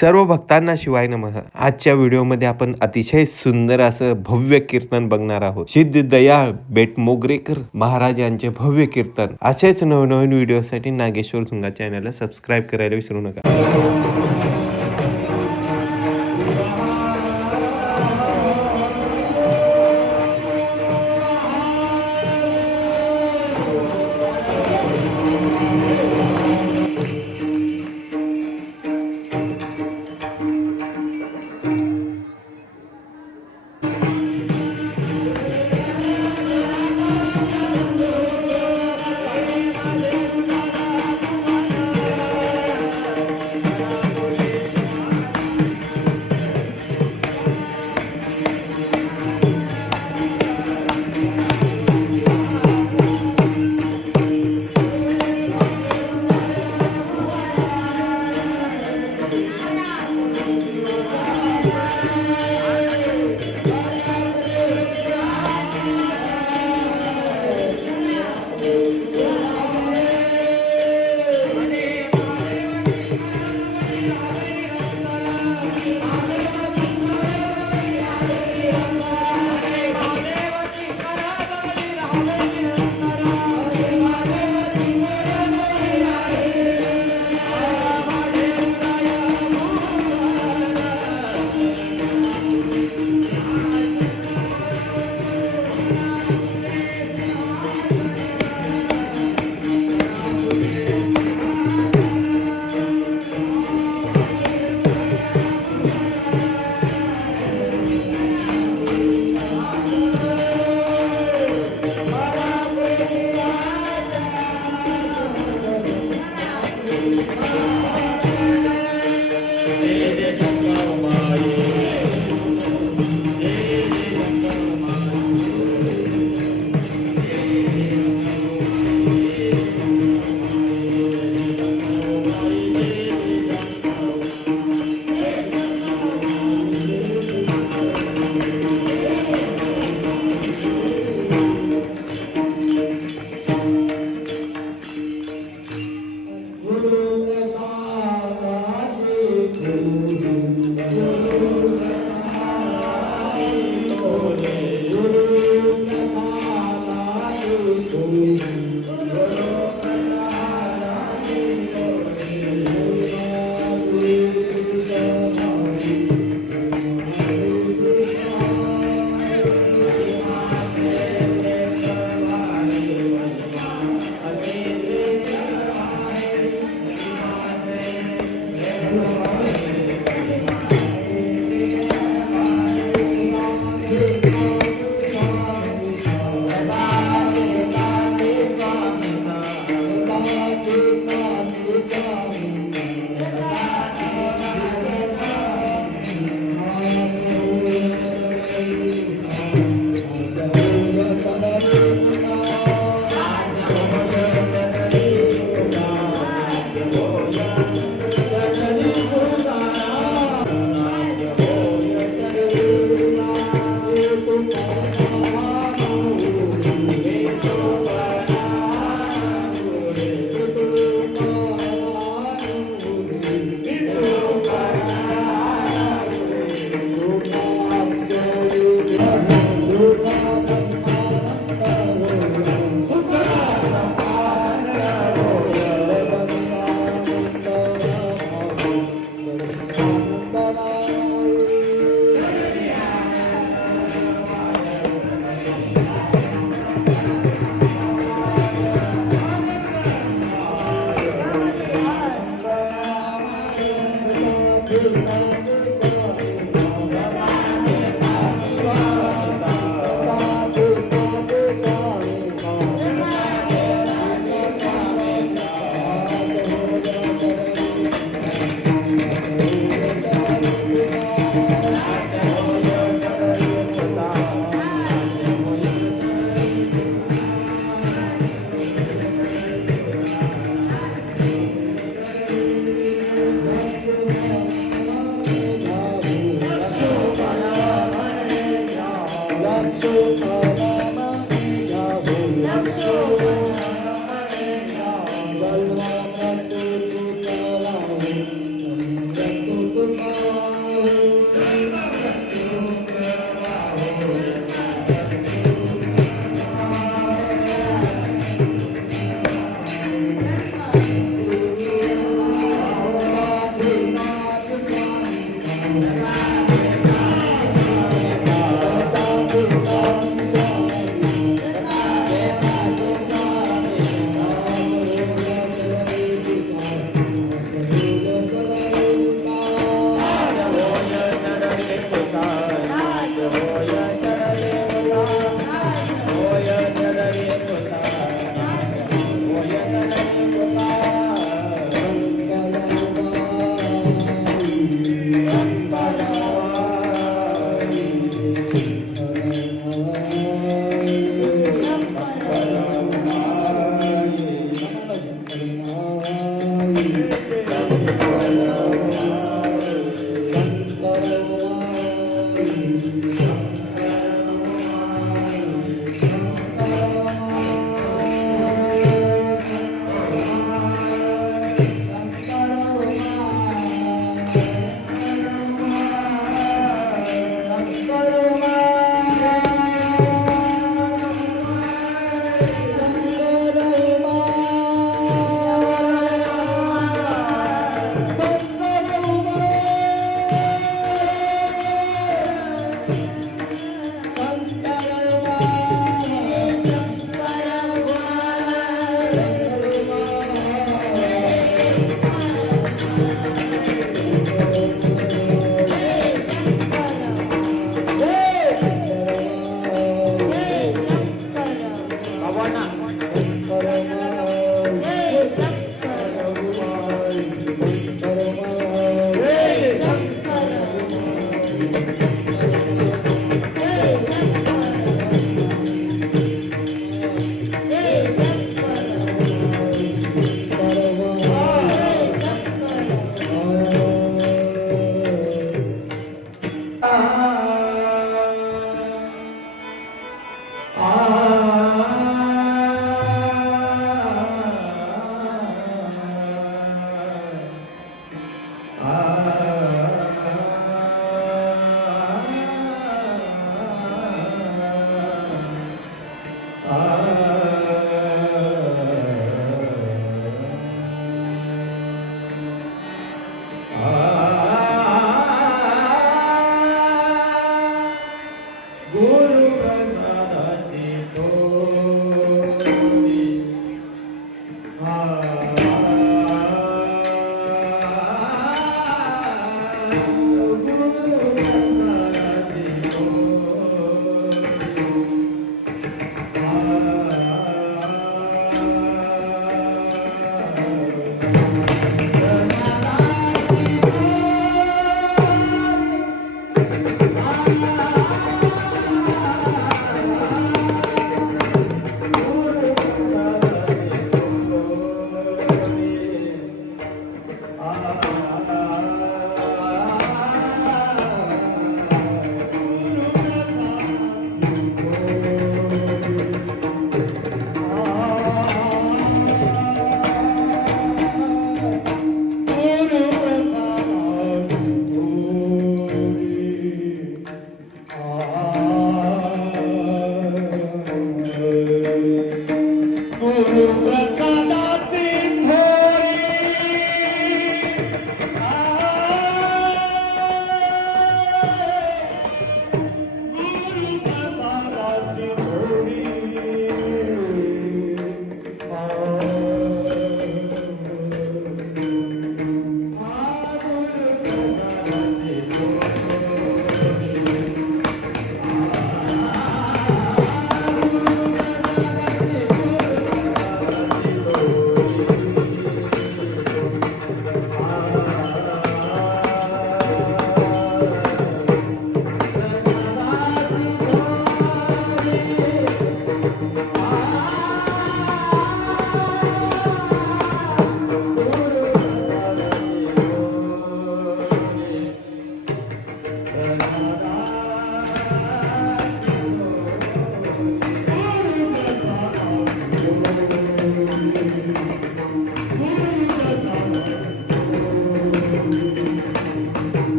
सर्व भक्तांना शिवाय नमः. आजच्या व्हिडिओमध्ये आपण अतिशय सुंदर असं भव्य कीर्तन बघणार आहोत. सिद्ध दयाळ बेटमोगरेकर महाराज यांचे भव्य कीर्तन. असेच नवनवीन व्हिडिओसाठी नागेश्वर सुंगा चॅनलला सबस्क्राईब करायला विसरू नका.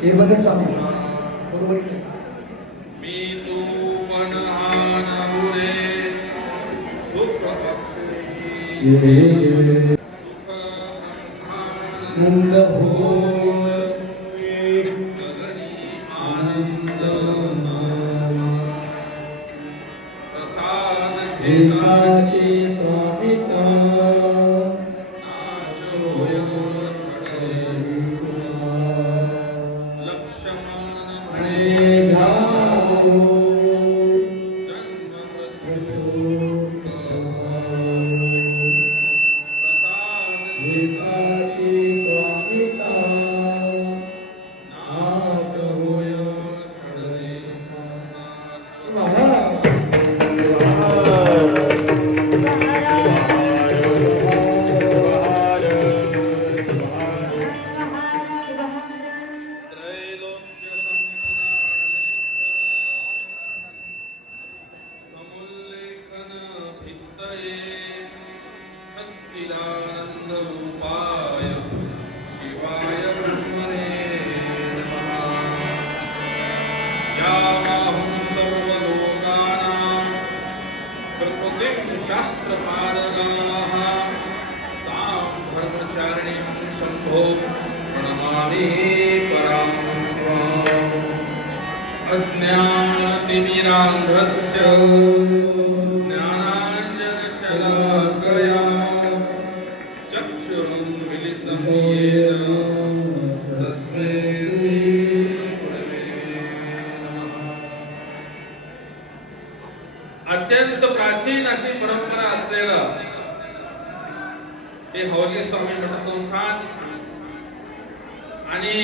हे बघा स्वामी बरोबर आहे. मी तू पण हान उरे सुख सुख नंद हो गगनी आनंद प्रसाद घेता एकाचे स्वामिता नाशोय लक्ष्मण म्हणे जाओ जन्म मृत्यू प्रसाद एकाचे स्वामिता नाश होय खडे त्रैलोक्य समुल्लेखन भित्तये सच्चिदानंद रूपाय शिवाय ब्रह्मणे नमः यावाहुं सर्वलोकानां प्रकृतिं शास्त्रपादगाः तां धर्मचारिणीं शम्भो प्रणमामि परां स्वाम् अज्ञानतिमिरान्ध्रस्य ज्ञानाञ्जनशलाकया चक्षुरुन्मिलितं येन तस्मै श्रीगुरवे नमः. अत्यंत प्राचीन अशी परंपरा असलेलं हे हौली स्वामी मठ संस्थान आणि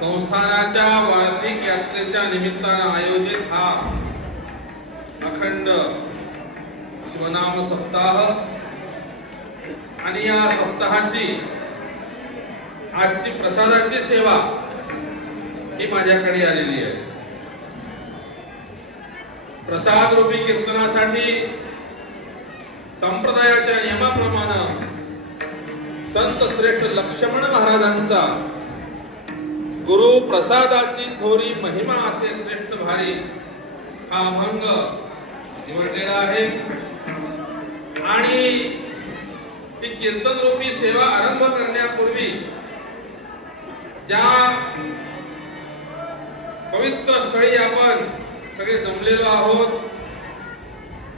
संस्थानाच्या वार्षिक यात्रेच्या निमित्तानं आयोजित हा अखंड शिवनाम सप्ताह आणि या सप्ताहाची आजची प्रसादाची सेवा ही माझ्याकडे आलेली आहे. प्रसाद रूपी कीर्तनासाठी संप्रदायाच्या नियमाप्रमाणे संत श्रेष्ठ लक्ष्मण महाराजांचा गुरु प्रसादाची थोरी महिमा असे श्रेष्ठ भारी हा अभंग निवडलेला आहे आणि ती कीर्तन रूपी सेवा आरंभ करण्यापूर्वी ज्या पवित्र स्थळी आपण सगळे जमलेलो आहोत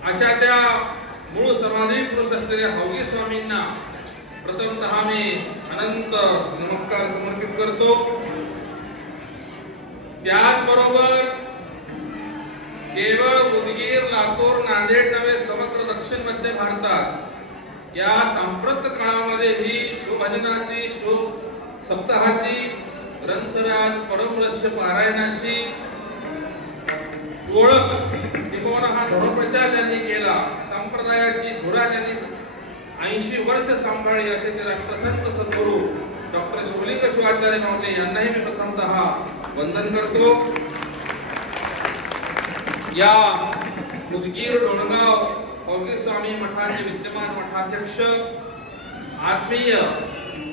अशा त्या मूळ समाधी पुरुष असलेल्या हौगी स्वामींना प्रथमतः मी अनंत नमस्कार समर्पित करतो. त्याचबरोबर केवळ उदगीर, लातूर, नांदेड नव्हे समग्र दक्षिण मध्य भारतात या सांप्रत काळामध्ये ही शिवभजनाची शिव सप्ताहाची ग्रंथराज परमरस्य पारायणाची ओळख टिकवणं हा धर्मप्रचार ज्यांनी केला, संप्रदायाची धुरा ज्यांनी 80 वर्ष सांभाळली असे ते राष्ट्रसंत सद्गुरू डॉक्टर शिवलिंग शिवाचार्य माऊली यांनाही मी प्रथमतः वंदन करतो. या उदगीर डोणगाव हौगी स्वामी मठाचे विद्यमान मठाध्यक्ष आत्मीय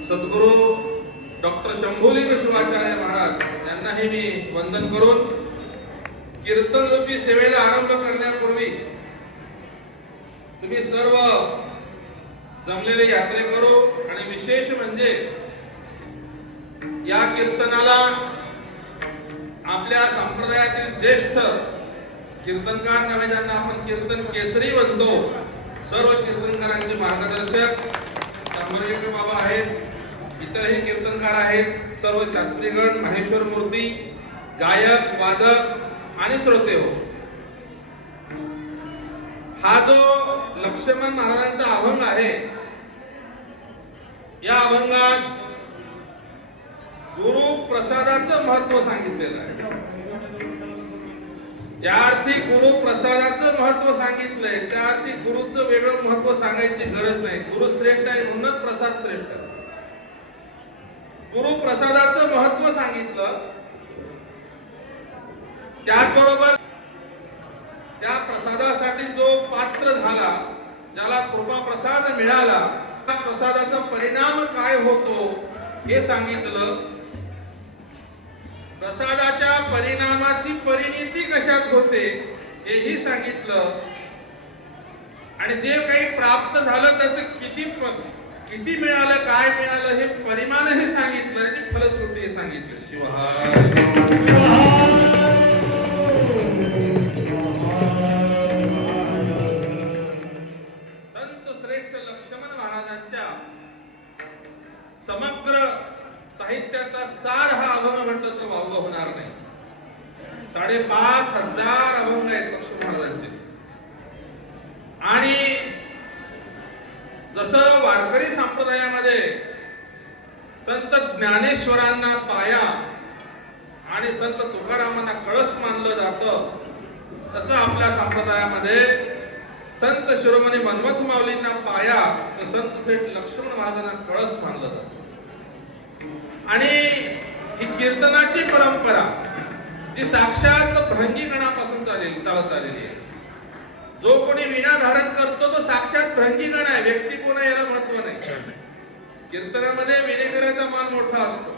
सद्गुरू डॉक्टर शंभुलिंग शिवाचार्य महाराज यांनाही मी वंदन करून कीर्तन रूपी सेवेला आरंभ करण्यापूर्वी तुम्ही सर्व जमलेले यात्रेकरू आणि विशेष म्हणजे या कीर्तनाला आपल्या संप्रदायातील ज्येष्ठ कीर्तनकार नव्हे ज्यांना आपण कीर्तन केसरी म्हणतो, सर्व कीर्तनकारांचे मार्गदर्शक चांबरेकर बाबा आहेत, इतरही कीर्तनकार आहेत, सर्व शास्त्रीगण, माहेश्वर मूर्ती, गायक, वादक आणि श्रोते हो. हा जो लक्ष्मण महाराजांचा अभंग आहे या अभंगात गुरु प्रसादाचं महत्व सांगितलेलं आहे. ज्या अर्थी गुरु प्रसादाचं महत्व सांगितलंय त्या अर्थी गुरुचं वेगळं महत्व सांगायची गरज नाही. गुरु श्रेष्ठ आहे म्हणूनच प्रसाद श्रेष्ठ आहे. गुरु प्रसादाचं महत्व सांगितलं, त्याचबरोबर त्या प्रसादासाठी जो पात्र झाला, ज्याला कृपा प्रसाद मिळाला, त्या प्रसादाचा परिणाम काय होतो हे सांगितलं. प्रसादाच्या परिणामाची परिणिती कशात होते हेही सांगितलं आणि जे काही प्राप्त झालं त्याचं किती मिळालं, काय मिळालं हे परिमाणही सांगितलं आणि फलश्रुती सांगितलं. शिवहाय संत श्रेष्ठ लक्ष्मण महाराजांच्या समग्र साहित्याचा सार हा अभंग म्हटलं तर वावग होणार नाही. 5,500 अभंग आहेत लक्ष्मण महाराजांचे. आणि जसं वारकरी संप्रदायामध्ये संत ज्ञानेश्वरांना पाया आणि संत तुकारामांना कळस मानलं जातं, तसं आपल्या संप्रदायामध्ये संत शिरोमणी मन्मथ माऊलींना पाया तर संत श्रेष्ठ लक्ष्मण महाराजांना कळस मानलं जातं. आणि ही कीर्तनाची परंपरा जी साक्षात भृंगीगणापासून चालत आलेली आहे. जो कोणी वीणा धारण करतो तो साक्षात भृंगीगण आहे, व्यक्ती कोण आहे याला महत्व नाही. कीर्तनामध्ये विनेकराचा मान मोठा असतो.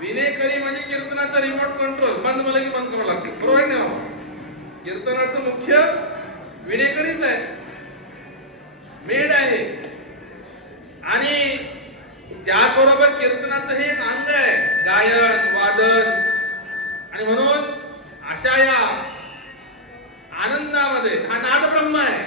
विनेकरी म्हणजे कीर्तनाचा रिमोट कंट्रोल, बंद मला की बंद करावं लागते, बरोबर आहे ना? कीर्तनाचं मुख्य विनेकरीच आहे, मेड आहे. आणि त्याचबरोबर कीर्तनाचं हे एक अंग आहे, गायन वादन. आणि म्हणून अशा या आनंदामध्ये हा नाद ब्रह्म आहे.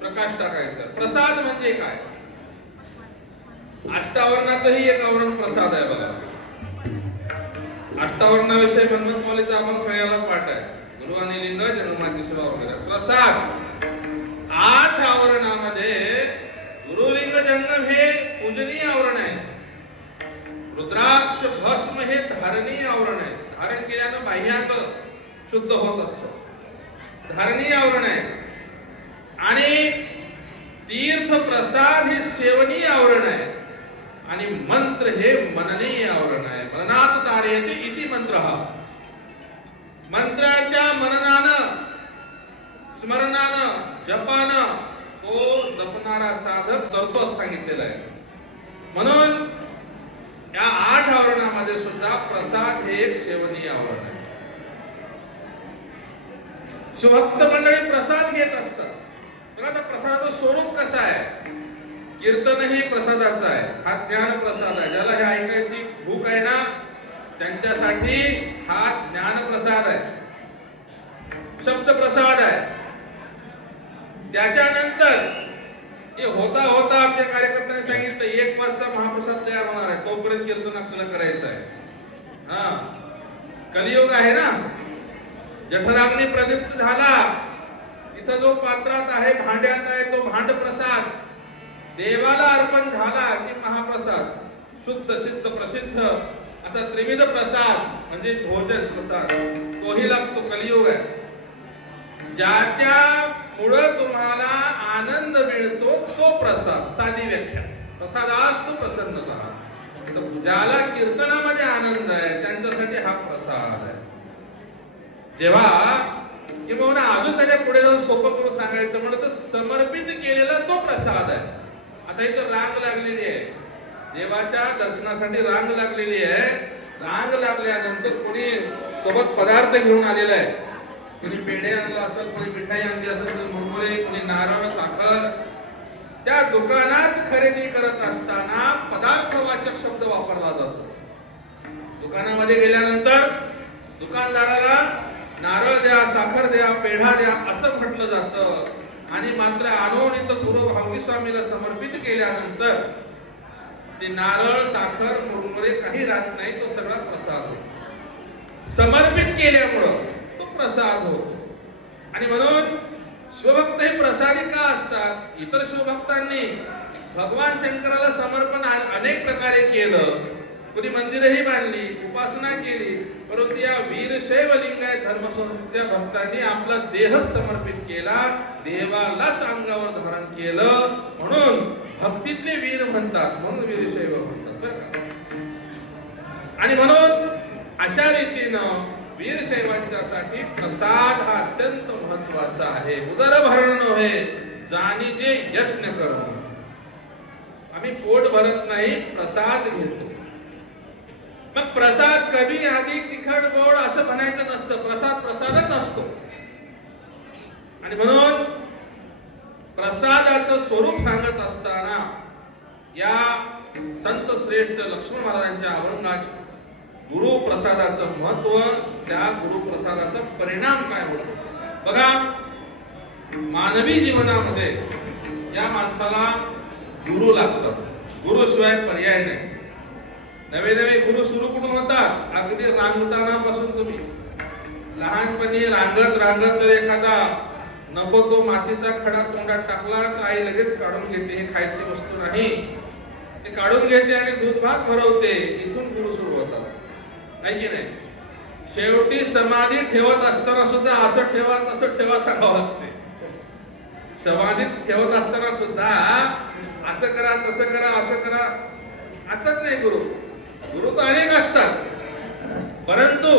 प्रकाश टाकायचा. प्रसाद म्हणजे काय? अष्टावरणातही एक आवरण प्रसाद आहे बघा. अष्टावरणाविषयी मन्मथ माऊलीचा आपण सगळ्याला पाठ आहे. गुरु आणि लिंग जन्माची सेवा वगैरे. प्रसाद 8 आवरणामध्ये गुरुलिंग जंगम हे पूजनीय आवरण आहे. रुद्राक्ष भस्म हे धारणीय आवरण आहे. धारण केल्यानं बाह्यांग शुद्ध होत असतं, धारणीय आवरण आहे. आणि तीर्थ प्रसाद हे सेवनीय आवरण आहे. आणि मंत्र हे मननीय आवरण आहे. मननात तारयति इति मंत्र. हा मंत्राच्या मननानं, स्मरणानं, जपानं तो जपणारा साधक तरतो सांगितलेला आहे. म्हणून या 8 आवरणामध्ये सुद्धा प्रसाद हे एक सेवनीय आवरण आहे. शिवभक्त मंडळी प्रसाद घेत असतात. बघा प्रसादाचं स्वरूप कसं आहे. कीर्तनही प्रसादाचं आहे. हा ज्ञान प्रसाद आहे. ज्याला हे ऐकायची भूक आहे ना त्यांच्यासाठी हा ज्ञान प्रसाद आहे, शब्द प्रसाद आहे. त्याच्यानंतर हे होता होता आमच्या कार्यकर्त्यांनी सांगितलं 1 वाजता महाप्रसाद तयार होणार आहे, तोपर्यंत कीर्तन आपल्याला करायचं आहे. हा कलियुग आहे ना. जठराग्नी प्रदीप्त झाला, इथं जो पात्रात आहे, भांड्यात आहे, तो भांड प्रसाद देवाला अर्पण झाला की महाप्रसाद, शुद्ध सिद्ध प्रसिद्ध असा त्रिविध प्रसाद म्हणजे भोजन प्रसाद तोही लागतो. कलियुग आहे. ज्याच्या मुळे तुम्हाला आनंद मिळतो तो प्रसाद. साधी व्याख्या प्रसादास्तु प्रसन्नता. ज्याला कीर्तनामध्ये आनंद आहे त्यांच्यासाठी हा प्रसाद आहे. जेव्हा किंवा अजून त्याच्या पुढे जाऊन सोपं करून सांगायचं म्हणलं तर समर्पित केलेला तो प्रसाद आहे. आता इथं रांग लागलेली आहे, देवाच्या दर्शनासाठी रांग लागलेली आहे. रांग लागल्यानंतर कोणी सोबत पदार्थ घेऊन आलेला आहे. कोणी पेढे आणला असेल, कोणी मिठाई आणली असेल, कोणी मुरमुरे, कोणी नारळ, साखर. त्या दुकानात खरेदी करत असताना पदार्थवाचक शब्द वापरला जातो. दुकानामध्ये गेल्यानंतर दुकानदाराला नारळ द्या, साखर द्या, पेढा द्या असं म्हटलं जातं. आणि मात्र आनोनित तुरो भावी स्वामीला समर्पित केल्यानंतर ते नारळ, साखर, मुरमुरे काही राहत नाही, तो सगळा प्रसाद होतो. समर्पित केल्यामुळं तो प्रसाद होतो. आणि म्हणून शिवभक्त हे प्रसादी का असतात? इतर शिवभक्तांनी भगवान शंकराला समर्पण अनेक प्रकारे केलं, कोणी मंदिरही बांधली, उपासना केली, परंतु या वीरशैव लिंगायत धर्मसंस्कृतीच्या भक्तांनी आपला देह समर्पित केला, देवालाच अंगावर धारण केलं, म्हणून भक्तीतले वीर म्हणतात, म्हणून वीरशैव म्हणतात बरं का. आणि म्हणून अशा रीतीनं वीरशैवांच्यासाठी प्रसाद हा अत्यंत महत्वाचा आहे. उदरभरण नव्हे जाणीजे यत्न करणं. आम्ही पोट भरत नाही, प्रसाद घेतो. मग प्रसाद कमी अधिक तिखट गोड असं म्हणायचं नसतं, प्रसाद प्रसादच असतो. आणि म्हणून प्रसादाचं स्वरूप सांगत असताना या संत श्रेष्ठ लक्ष्मण महाराजांच्या अभंगात गुरु प्रसादाचं महत्व, त्या गुरु प्रसादाचा परिणाम काय होतो बघा. मानवी जीवनामध्ये या माणसाला गुरु लागतात, गुरुशिवाय पर्याय नाही. नवे नवे गुरु सुरू कुठून होतात? अगदी रांगतानापासून. तुम्ही लहानपणी रांगत रांगत जर एखादा नको तो मातीचा खडा तोंडात टाकला तर आई लगेच काढून घेते, हे खायची वस्तू नाही, ते काढून घेते आणि दूध भात भरवते. इथून गुरु सुरू होतात, नाही की नाही? शेवटी समाधी ठेवत असताना सुद्धा असं ठेवा तसं ठेवा सांगावं लागते. समाधीत ठेवत असताना सुद्धा असं करा तसं करा असं करा असतात नाही गुरु. गुरु तर अनेक असतात, परंतु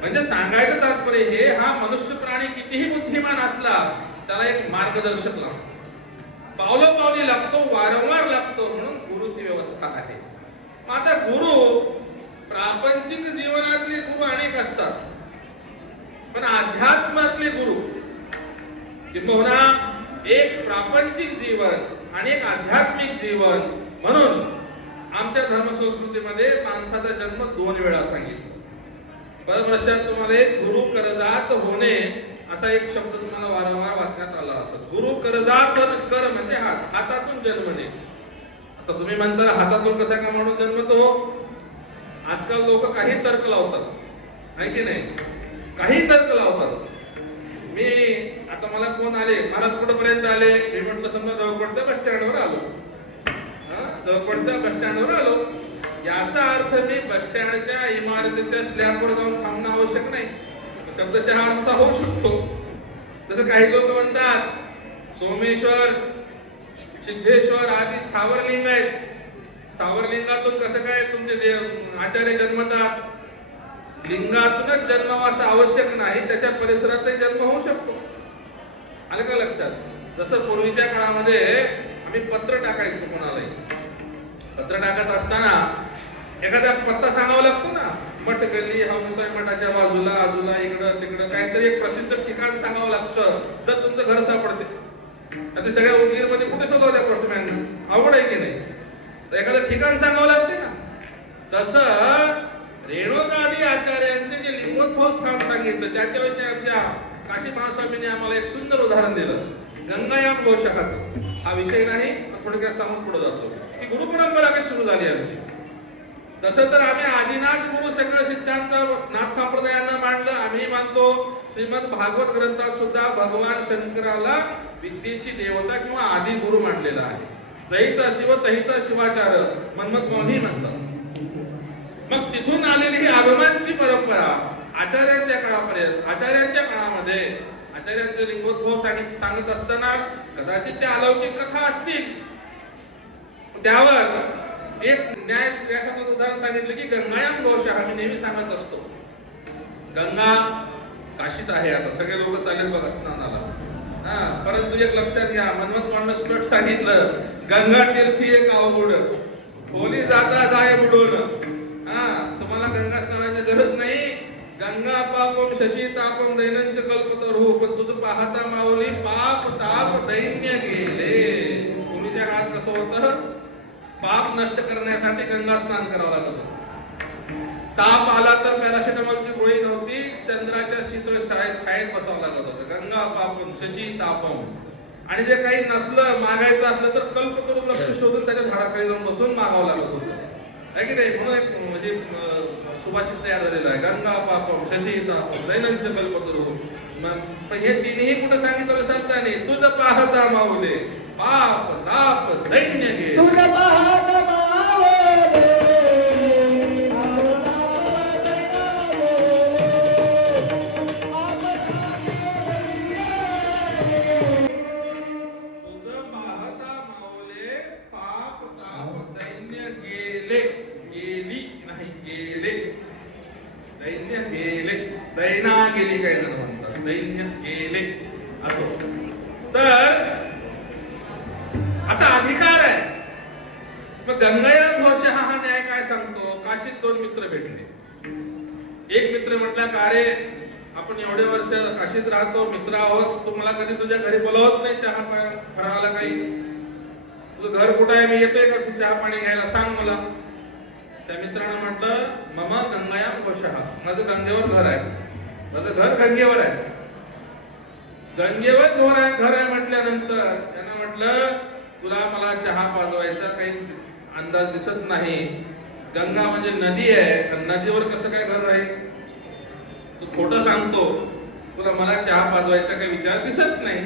म्हणजे सांगायचं तात्पर्य हे, हा मनुष्य प्राणी कितीही बुद्धिमान असला त्याला एक मार्गदर्शक लागतो, पावलोपावली लागतो, वारंवार लागतो. म्हणून गुरुची व्यवस्था आहे. मग आता गुरु प्रापंचिक जीवनातले गुरु अनेक असतात, पण अध्यात्मातले गुरु किंबहुना एक प्रापंचिक जीवन आणि एक आध्यात्मिक जीवन. म्हणून आमच्या धर्मसंस्कृतीमध्ये माणसाचा जन्म 2 वेळा सांगितला. परवर्षात तुम्हाला एक गुरु करजात होणे असा एक शब्द तुम्हाला वारंवार वाचण्यात आला असत. गुरु करजात कर म्हणजे हात, हातातून जन्मणे. आता तुम्ही म्हणता हातातून कसा का म्हणून जन्मतो? आजकाल लोक काही तर्क लावतात, आहे की नाही? काही तर्क लावतात. मी आता मला कोण आले, महाराज कुठपर्यंत आले? मी म्हटलं समजा जवळपडत्या बस स्टँडवर आलो. जवळपडत्या बस स्टँडवर आलो याचा अर्थ मी बस स्टँडच्या इमारतीच्या स्लॅबवर जाऊन थांबणं आवश्यक नाही. शब्दशः आमचा होऊ शकतो. जसं काही लोक म्हणतात सोमेश्वर, सिद्धेश्वर आदी स्थावर लिंग आहेत. स्थावर लिंगातून कसं काय तुमचे देव आचार्य जन्मतात? लिंगातूनच जन्मावा असं आवश्यक नाही, त्याच्या परिसरातही जन्म होऊ शकतो. आलं का लक्षात? जसं पूर्वीच्या काळामध्ये आम्ही पत्र टाकायचो कोणालाही. पत्र टाकत असताना एखादा पत्ता सांगावा लागतो ना, मठ गल्ली हंसाई मठाच्या बाजूला आजूला इकडं तिकडं काहीतरी एक प्रसिद्ध ठिकाण सांगावं लागतं, तर तुमचं घर सापडते. आता सगळ्या उदगीरमध्ये कुठे शोधवल्या पोस्टमॅन? आवड आहे की नाही? तर एखादं ठिकाण सांगावं लागते ना. तसं रेणुकादी आचार्यांचे जे लिंगोद्भव स्थान सांगितलं त्याच्याविषयी आमच्या काशी महास्वामींनी आम्हाला एक सुंदर उदाहरण दिलं. गंगायाम घोषकाचं. हा विषय नाही, थोडक्यात सांगून पुढे जातो की गुरु परंपरा कशी सुरू झाली आमची. तसं तर आम्ही आदिनाथ गुरु सगळं सिद्धांत नाथ संप्रदायानं मांडलं, आम्ही मानतो. श्रीमद भागवत ग्रंथात सुद्धा भगवान शंकराला विद्येची देवता किंवा आदि गुरु मांडलेला आहे. दहिता शिव तहिता शिवाचार मन्मथ मोही म्हणतात. मग तिथून आलेली ही आगमांची परंपरा आचार्यांच्या काळापर्यंत, आचार्यांच्या काळामध्ये आचार्यांचे लिंगोद्भव सांगत असताना कदाचित त्या अलौकिक कथा असतील. त्यावर एक न्याय व्याख्यानात उदाहरण सांगितलं की गंगायाम घोषः. मी नेहमी सांगत असतो गंगा काशीत आहे. आता सगळे लोक चालेल बघा स्नानाला, परंतु एक लक्षात घ्या, मन्मथ मांडस स्पष्ट सांगितलं गंगा तीर्थी एक अवघड खोली जाता जाय बुडून. तुम्हाला गंगा स्नानाची गरज नाही. गंगा पापम शशी तापम दैनंच कल्पतरू, पण तुझं पाहता माऊली पाप ताप दैन्य गेले. पूर्वीच्या काळात कसं होतं, पाप नष्ट करण्यासाठी गंगा स्नान करावं लागत. ताप आला तर पॅरासिटामॉलची गोळी नव्हती, चंद्राच्या शीतळ छायेत बसावं लागत होतं. गंगा पापम शशी तापम. आणि जे काही नसलं मागायचं असलं तर कल्पतरू लक्ष शोधून त्याच्या झाडाखाली जाऊन बसून मागावं लागत होतं. आहे की नाही? म्हणून एक म्हणजे सुभाषित तयार झालेला आहे. गंगा पापम शशी तापम दैनंदिन कल्पतरू. पण हे तिन्ही कुठं सांगितलं संतांनी? तुझं पाहता माऊले पाप ताप दैन्य घे. दैना गेली काही जण म्हणतात. दैन्य गेले असो. तर असा अधिकार आहे. मग गंगायाम घोष हा न्याय काय सांगतो? काशीत दोन मित्र भेटले. एक मित्र म्हटला का अरे आपण एवढे वर्ष काशीत राहतो, मित्र आहोत, तू मला कधी तुझ्या घरी बोलवत नाही चहा फराळाला काही. तुझं घर कुठं आहे? मी येतोय का तू चहा पाणी घ्यायला? सांग मला. त्या मित्रानं म्हटलं मम गंगायाम घोष, माझं गंगेवर घर आहे, माझं घर गंगेवर आहे. गंगेवर घर आहे म्हटल्यानंतर त्यांना म्हटलं तुला मला चहा पाजवायचा काही अंदाज दिसत नाही. गंगा म्हणजे नदी आहे, नदीवर कसं काय घर राहील? तू खोटं सांगतो, तुला मला चहा पाजवायचा काही विचार दिसत नाही.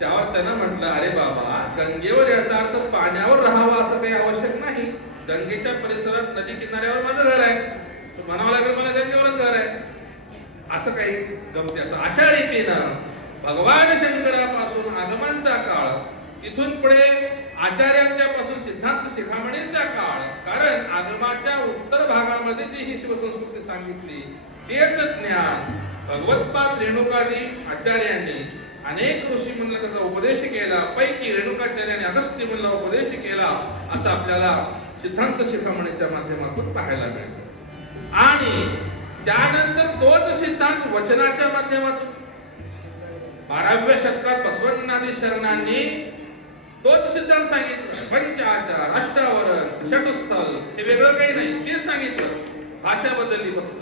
त्यावर त्यानं म्हटलं अरे बाबा, गंगेवर याचा अर्थ पाण्यावर राहावं असं काही आवश्यक नाही. गंगेच्या परिसरात नदी किनाऱ्यावर माझं घर आहे, म्हणावं लागेल मला गंगेवरच घर आहे असं काही गमती असतं. अशा रीतीनं भगवान शंकरापासून आगमांचा काळ, तिथून पुढे आचार्यांच्या पासून सिद्धांत शिखामणींचा काळ. कारण आगमाच्या उत्तर भागामध्ये जी ही शिवसंस्कृती सांगितली तेच ज्ञान भगवत्पाद रेणुकादी आचार्यांनी अनेक ऋषी म्हणला त्याचा उपदेश केला. पैकी रेणुकाचार्यांनी अगस्त्य म्हणला उपदेश केला असं आपल्याला सिद्धांत शिखामणीच्या माध्यमातून पाहायला मिळतं. आणि त्यानंतर तोच सिद्धांत वचनाच्या माध्यमातून 12व्या शतकात बसवण्णादी शरणांनी तोच सिद्धांत सांगितलं. पंचाचार, अष्टावरण, षटस्थल हे वेगळं काही नाही, तेच सांगितलं. भाषा बदलली फक्त.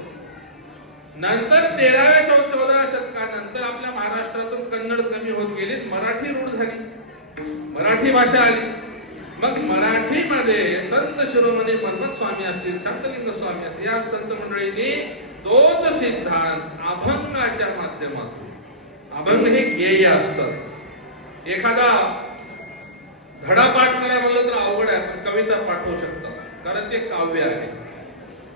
नंतर 13व्या-14व्या शतकानंतर आपल्या महाराष्ट्रातून कन्नड कमी होत गेली, मराठी रूढ झाली, मराठी भाषा आली. मग मराठीमध्ये संत शिरोमणी परमत स्वामी असतील, शांतलिंग स्वामी असतील, या संत मंडळींनी तोच सिद्धांत अभंगाच्या माध्यमातून, अभंग हे गेय असतात. एखादा धडा पाठ करायला म्हणलं तर अवघड आहे, पण कविता पाठवू शकतात, कारण ते काव्य आहे,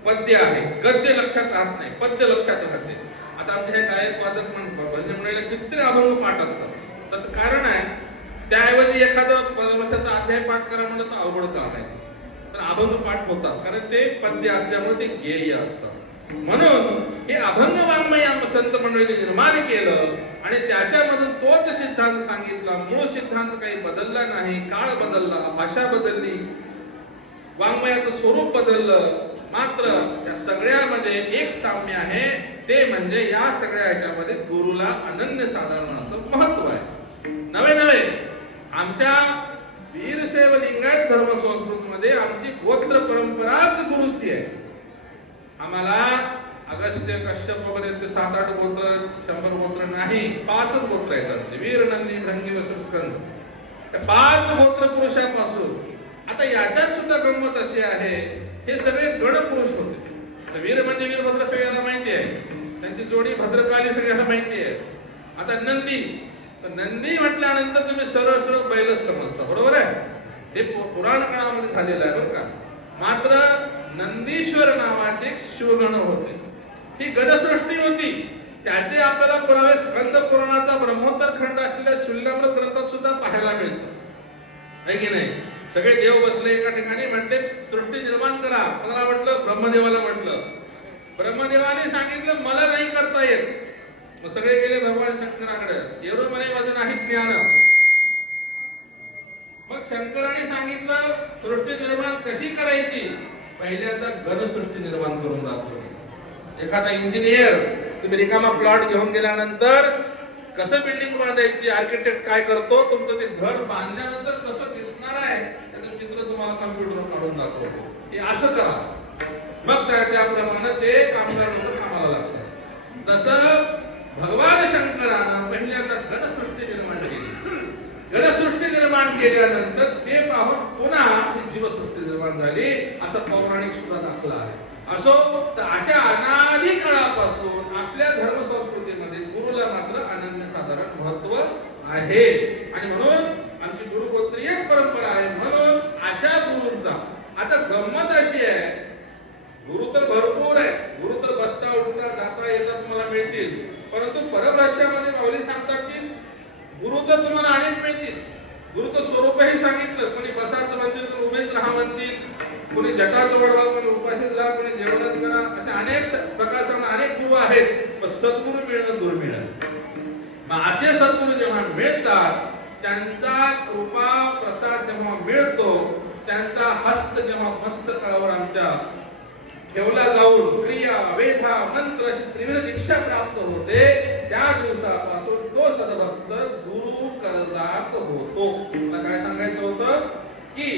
पद्य आहे. गद्य लक्षात राहत नाही, पद्य लक्षात राहते. आता आमच्या हे गायक वादक भजन मंडळीला कितीतरी अभंग पाठ असतात. त्याचं कारण आहे, त्याऐवजी एखादं वर्षाचा अध्याय पाठ करा म्हणलं तर अवघड काम आहे, तर अभंग पाठ होतात, कारण ते पद्य असल्यामुळे ते गेय असतात. म्हणून हे अभंग वाङ्मय संत मंडळीने निर्माण केलं आणि त्याच्यामधून तोच सिद्धांत सांगितला. मूळ सिद्धांत काही बदलला नाही. काळ बदलला, भाषा बदलली, वाङ्मयाचं स्वरूप बदललं, मात्र या सगळ्यामध्ये एक साम्य आहे, ते म्हणजे या सगळ्या ह्याच्यामध्ये गुरुला अनन्य साधारण असं महत्व आहे. नवे नवे आमच्या वीरशैव लिंगायत धर्म संस्कृतीमध्ये आमची गोत्र परंपराच गुरुची आहे. आम्हाला अगस्त्य कश्यप पर्यंत 7-8 गोत्र 100 गोत्र नाही, 5च गोत्र आहेत. वीर, नंदी, भृंगी, वसुस्कंद, त्या 5 गोत्र पुरुषांपासून. आता याच्यात सुद्धा गंमत अशी आहे, हे सगळे गण पुरुष होते. वीर म्हणजे वीरभद्र सगळ्यांना माहिती आहे, त्यांची जोडी भद्रकाली सगळ्यांना माहिती आहे. आता नंदी, नंदी म्हटल्यानंतर तुम्ही सरळ सरळ बैलच समजता, बरोबर आहे? हे पुराण काळामध्ये झालेलं आहे बरं का. मात्र नंदीश्वर नावाचे एक शिवगण होते, ही गणसृष्टी होती. त्याचे आपल्याला पुरावे स्कंद पुराणाचा ब्रह्मोत्तर खंड असलेल्या शिवलिंगामृत ग्रंथात सुद्धा पाहायला मिळतं, आहे की नाही? सगळे देव बसले एका ठिकाणी, म्हटले सृष्टी निर्माण करा. कोणाला म्हटलं? ब्रह्मदेवाला म्हटलं. ब्रह्मदेवाने सांगितलं मला नाही करता येत. मग सगळे गेले भगवान शंकराकडे, एवढं म्हणे माझं नाही ज्ञान. मग शंकराने सांगितलं सृष्टी निर्माण कशी करायची? पहिल्यांदा घनसृष्टी निर्माण करून दाखवली. एखादा इंजिनियर तुम्ही रिकामा प्लॉट घेऊन गेल्यानंतर कसं बिल्डिंग बांधायची, आर्किटेक्ट काय करतो, तुमचं ते घर बांधल्यानंतर कसं दिसणार आहे त्याचं चित्र तुम्हाला कम्प्युटरवर काढून दाखवतो. हे असं करा, मग त्याप्रमाणे ते कामगार लोक कामाला लागतात. तसं भगवान शंकरानं पहिल्यांदा गणसृष्टी निर्माण केली. गणसृष्टी निर्माण केल्यानंतर ते पाहून पुन्हा ही जीवसृष्टी निर्माण झाली असं पौराणिक सुद्धा दाखला आहे. असो तर अशा अनादी काळापासून आपल्या धर्म संस्कृतीमध्ये गुरुला मात्र अनन्यसाधारण महत्व आहे आणि म्हणून आमची गुरुगोत्रीय परंपरा आहे. म्हणून अशा गुरूंचा आता गंमत अशी आहे, गुरु तर भरपूर आहे, गुरु तर बसता उठता जाता येता तुम्हाला मिळतील, परंतु परमरहस्यामध्ये माऊली सांगतात की गुरु तर तुम्हाला अनेक मिळतील. गुरु तर स्वरूपही सांगितलं, कोणी बसाचं म्हणतील, कोणी उभेच राहा म्हणतील, कोणी जटाचं वळवा, कोणी उपाशीच राहा, कोणी जेवणच करा, असे अनेक प्रकारचे अनेक गुरु आहेत. पण सद्गुरु मिळणं दुर्मिळ आहे. मग असे सद्गुरु जेव्हा मिळतात, त्यांचा कृपा प्रसाद जेव्हा मिळतो, त्यांचा हस्त जेव्हा मस्तकावर आमच्या ठेवला जाऊन क्रिया वेधा मंत्र अशी त्रिविध दीक्षा प्राप्त होते, त्या दिवसापासून तो सद्भक्त गुरु कर्जात होतो. मला काय सांगायचं होतं की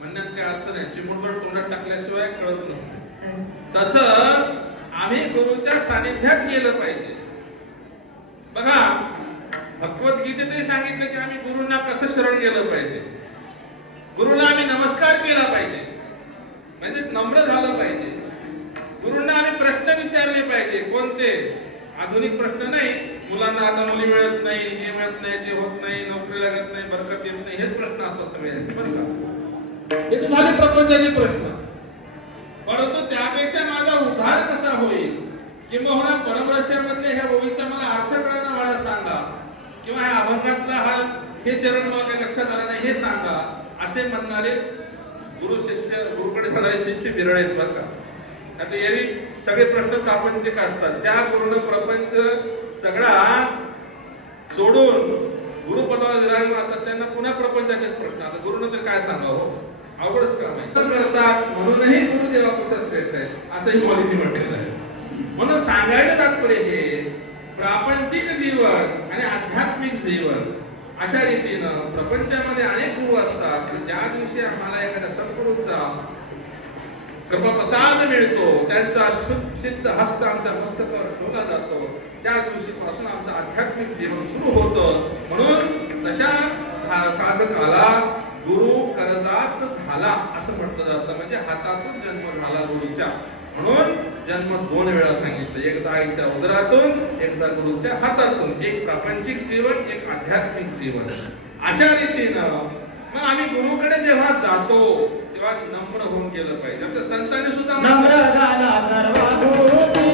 म्हणण्यात काही अर्थ नाही, चिमूटभर तोंडात टाकल्याशिवाय कळत नसते. तसं आम्ही गुरुच्या सानिध्यात गेलं पाहिजे. बघा भगवद्गीतेतही सांगितलं की आम्ही गुरुंना कसं शरण गेलं पाहिजे. गुरुला आम्ही नमस्कार केला पाहिजे, म्हणजे नम्र झालं पाहिजे. गुरुंना आम्ही प्रश्न विचारले पाहिजे. कोणते? आधुनिक प्रश्न नाही, मुलांना आता मुली मिळत नाही, हे मिळत नाही, ते होत नाही, नोकरी लागत नाही, बरकत येत नाही, हेच प्रश्न असतात सगळ्यांचे. बरं का, हे तर झाले प्रपंचाचे प्रश्न. परंतु त्यापेक्षा माझा उद्धार कसा होईल, किंवा परमरहस्यामधले ह्या ओवीचा मला अर्थ कळना मला सांगा, किंवा ह्या अभंगातला हा हे चरण मला काही लक्षात आलं नाही हे सांगा, असे म्हणणारे गुरु शिष्य, गुरुकडे जाणारे शिष्य विरळ आहेत. बरं का, आता एरवी सगळे प्रश्न प्रापंचिक असतात. ज्या गुरुनं प्रपंच सगळा सोडून गुरुपदावर विराजमान असतात त्यांना पुन्हा प्रपंचाचेच प्रश्न. आता गुरुनं तर काय सांगावं, अवघडच काम आहे. करतात म्हणूनही गुरुदेवापेक्षा श्रेष्ठ आहे असंही मौलींनी म्हटलेलं आहे. म्हणून सांगायचं तात्पर्य हे प्रापंचिक जीवन आणि आध्यात्मिक जीवन अशा रीतीनं प्रपंचामध्ये अनेक गुरु असतात. ज्या दिवशी आम्हाला एखाद्या सद्गुरूंचा कृपा प्रसाद मिळतो, त्यांचा सिद्ध हस्त आमच्या मस्तकावर ठेवला जातो, त्या दिवशीपासून आमचं आध्यात्मिक जीवन सुरू होतं. म्हणून तशा साधकाला गुरु कर्जात झाला असं म्हटलं जातं, म्हणजे हातातून जन्म झाला गुरुच्या. म्हणून जन्म दोन वेळा सांगितलं, एकदा आईच्या उदरातून, एकदा गुरुच्या हातातून. एक प्रापंचिक जीवन, एक आध्यात्मिक जीवन. अशा रीतीनं मग आम्ही गुरुकडे जेव्हा जातो तेव्हा नम्र होऊन गेलं पाहिजे. आपल्या संतांनी सुद्धा नम्र झाला सर्वभूती,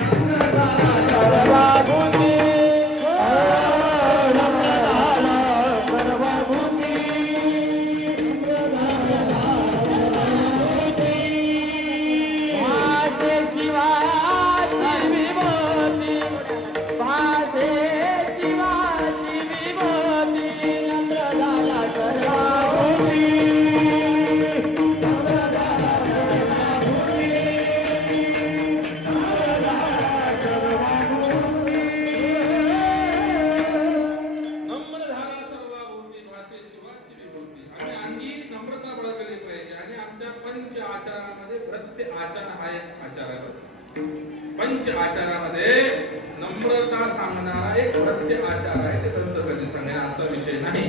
नम्र झाला सर्वभूती, नम्र झाला सर्वभूती, भासे शिवाची विभूती, भासे शिवाची विभूती, नम्र झाला सर्वभूती, नम्र झाला सर्वभूती, भासे शिवाची विभूती. आणि अंगी नम्रता बाळगली पाहिजे. आणि आमच्या पंच आचारामध्ये प्रत्येक आचार हा एक आचार आहे. पंच आचारामध्ये नम्रता सांगणारा एक प्रत्येक आचार आहे. ते ग्रंथ कधी सांगण्याचा विषय नाही.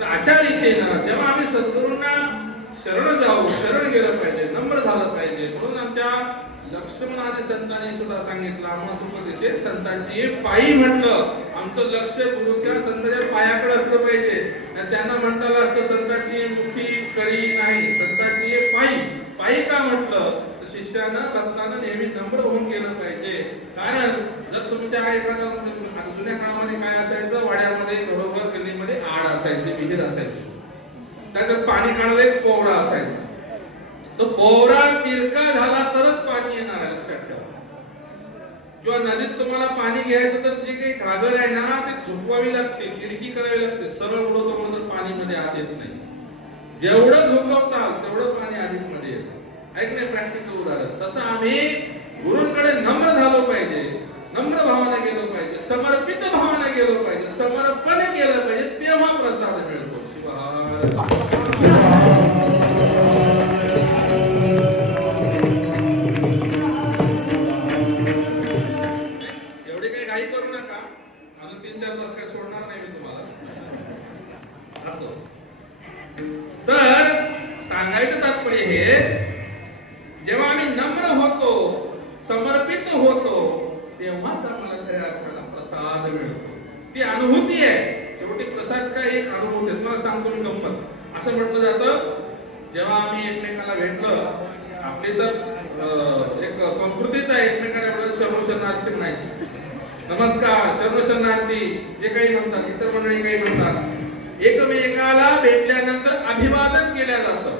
तर अशा रीतीनं जेव्हा आम्ही सद्गुरूंना शरण जाऊ, शरण गेलं पाहिजे, नम्र झालं पाहिजे. म्हणून आमच्या लक्ष्मण आदी संतांनी सुद्धा सांगितलं, आम्हा सुपदेशे संतांची पायी म्हटलं. आमचं लक्ष गुरुच्या संतांच्या पायाकडे असलं पाहिजे. त्यांना म्हणता असतं संतांची मुखी कडी नाही, संतांची पायी. पायी का म्हटलं तर शिष्यानं भक्तानं नेहमी नम्र होऊन गेलं पाहिजे. कारण जर तुमच्या एखादा जुन्या काळामध्ये काय असायचं, वाड्यामध्ये घरोघर गल्लीमध्ये आड असायची, विहीर असायची, त्याच्यात पाणी काढायला एक पोवरा असायचा. तो पोवरा तिरका झाला तरच पाणी येणार आहे, लक्षात ठेवा. किंवा नदीत तुम्हाला पाणी घ्यायचं तर जे काही घागर आहे ना ते झुकवावी लागते, तिरकी करावी लागते. सरळ उडवतो म्हणून पाणी मध्ये आत येत नाही. जेवढं झुकवताल तेवढं पाणी आधीच मध्ये येतं. ऐक नाही, प्रॅक्टिकल उदाहरण. तसं आम्ही गुरुंकडे नम्र झालो पाहिजे, नम्र भावाने गेलो पाहिजे, समर्पित भावाने गेलो पाहिजे, समर्पण केलं पाहिजे, तेव्हा प्रसाद मिळतो. शिवाय एवढे काही घाई करू नका, अजून 3-4 तास काय सोडणार नाही मी तुम्हाला. असं तर सांगायचं तात्पर्य हे, जेव्हा आम्ही नम्र होतो, समर्पित होतो, तेव्हाच आम्हाला खऱ्या अर्थाला प्रसाद मिळतो. ती अनुभूती आहे. शेवटी प्रसाद काय एक अनुभूती आहे. तुम्हाला सांगतो मी गंमत. असं म्हटलं जातं, जेव्हा आम्ही एकमेकाला भेटलं, आपली तर एक संस्कृतीच आहे एकमेकाला शरणोशरणार्थी म्हणायची. नमस्कार, शरणोशरणार्थी जे काही म्हणतात, इतर मंडळी काही म्हणतात. एकमेकाला भेटल्यानंतर अभिवादन केलं जातं.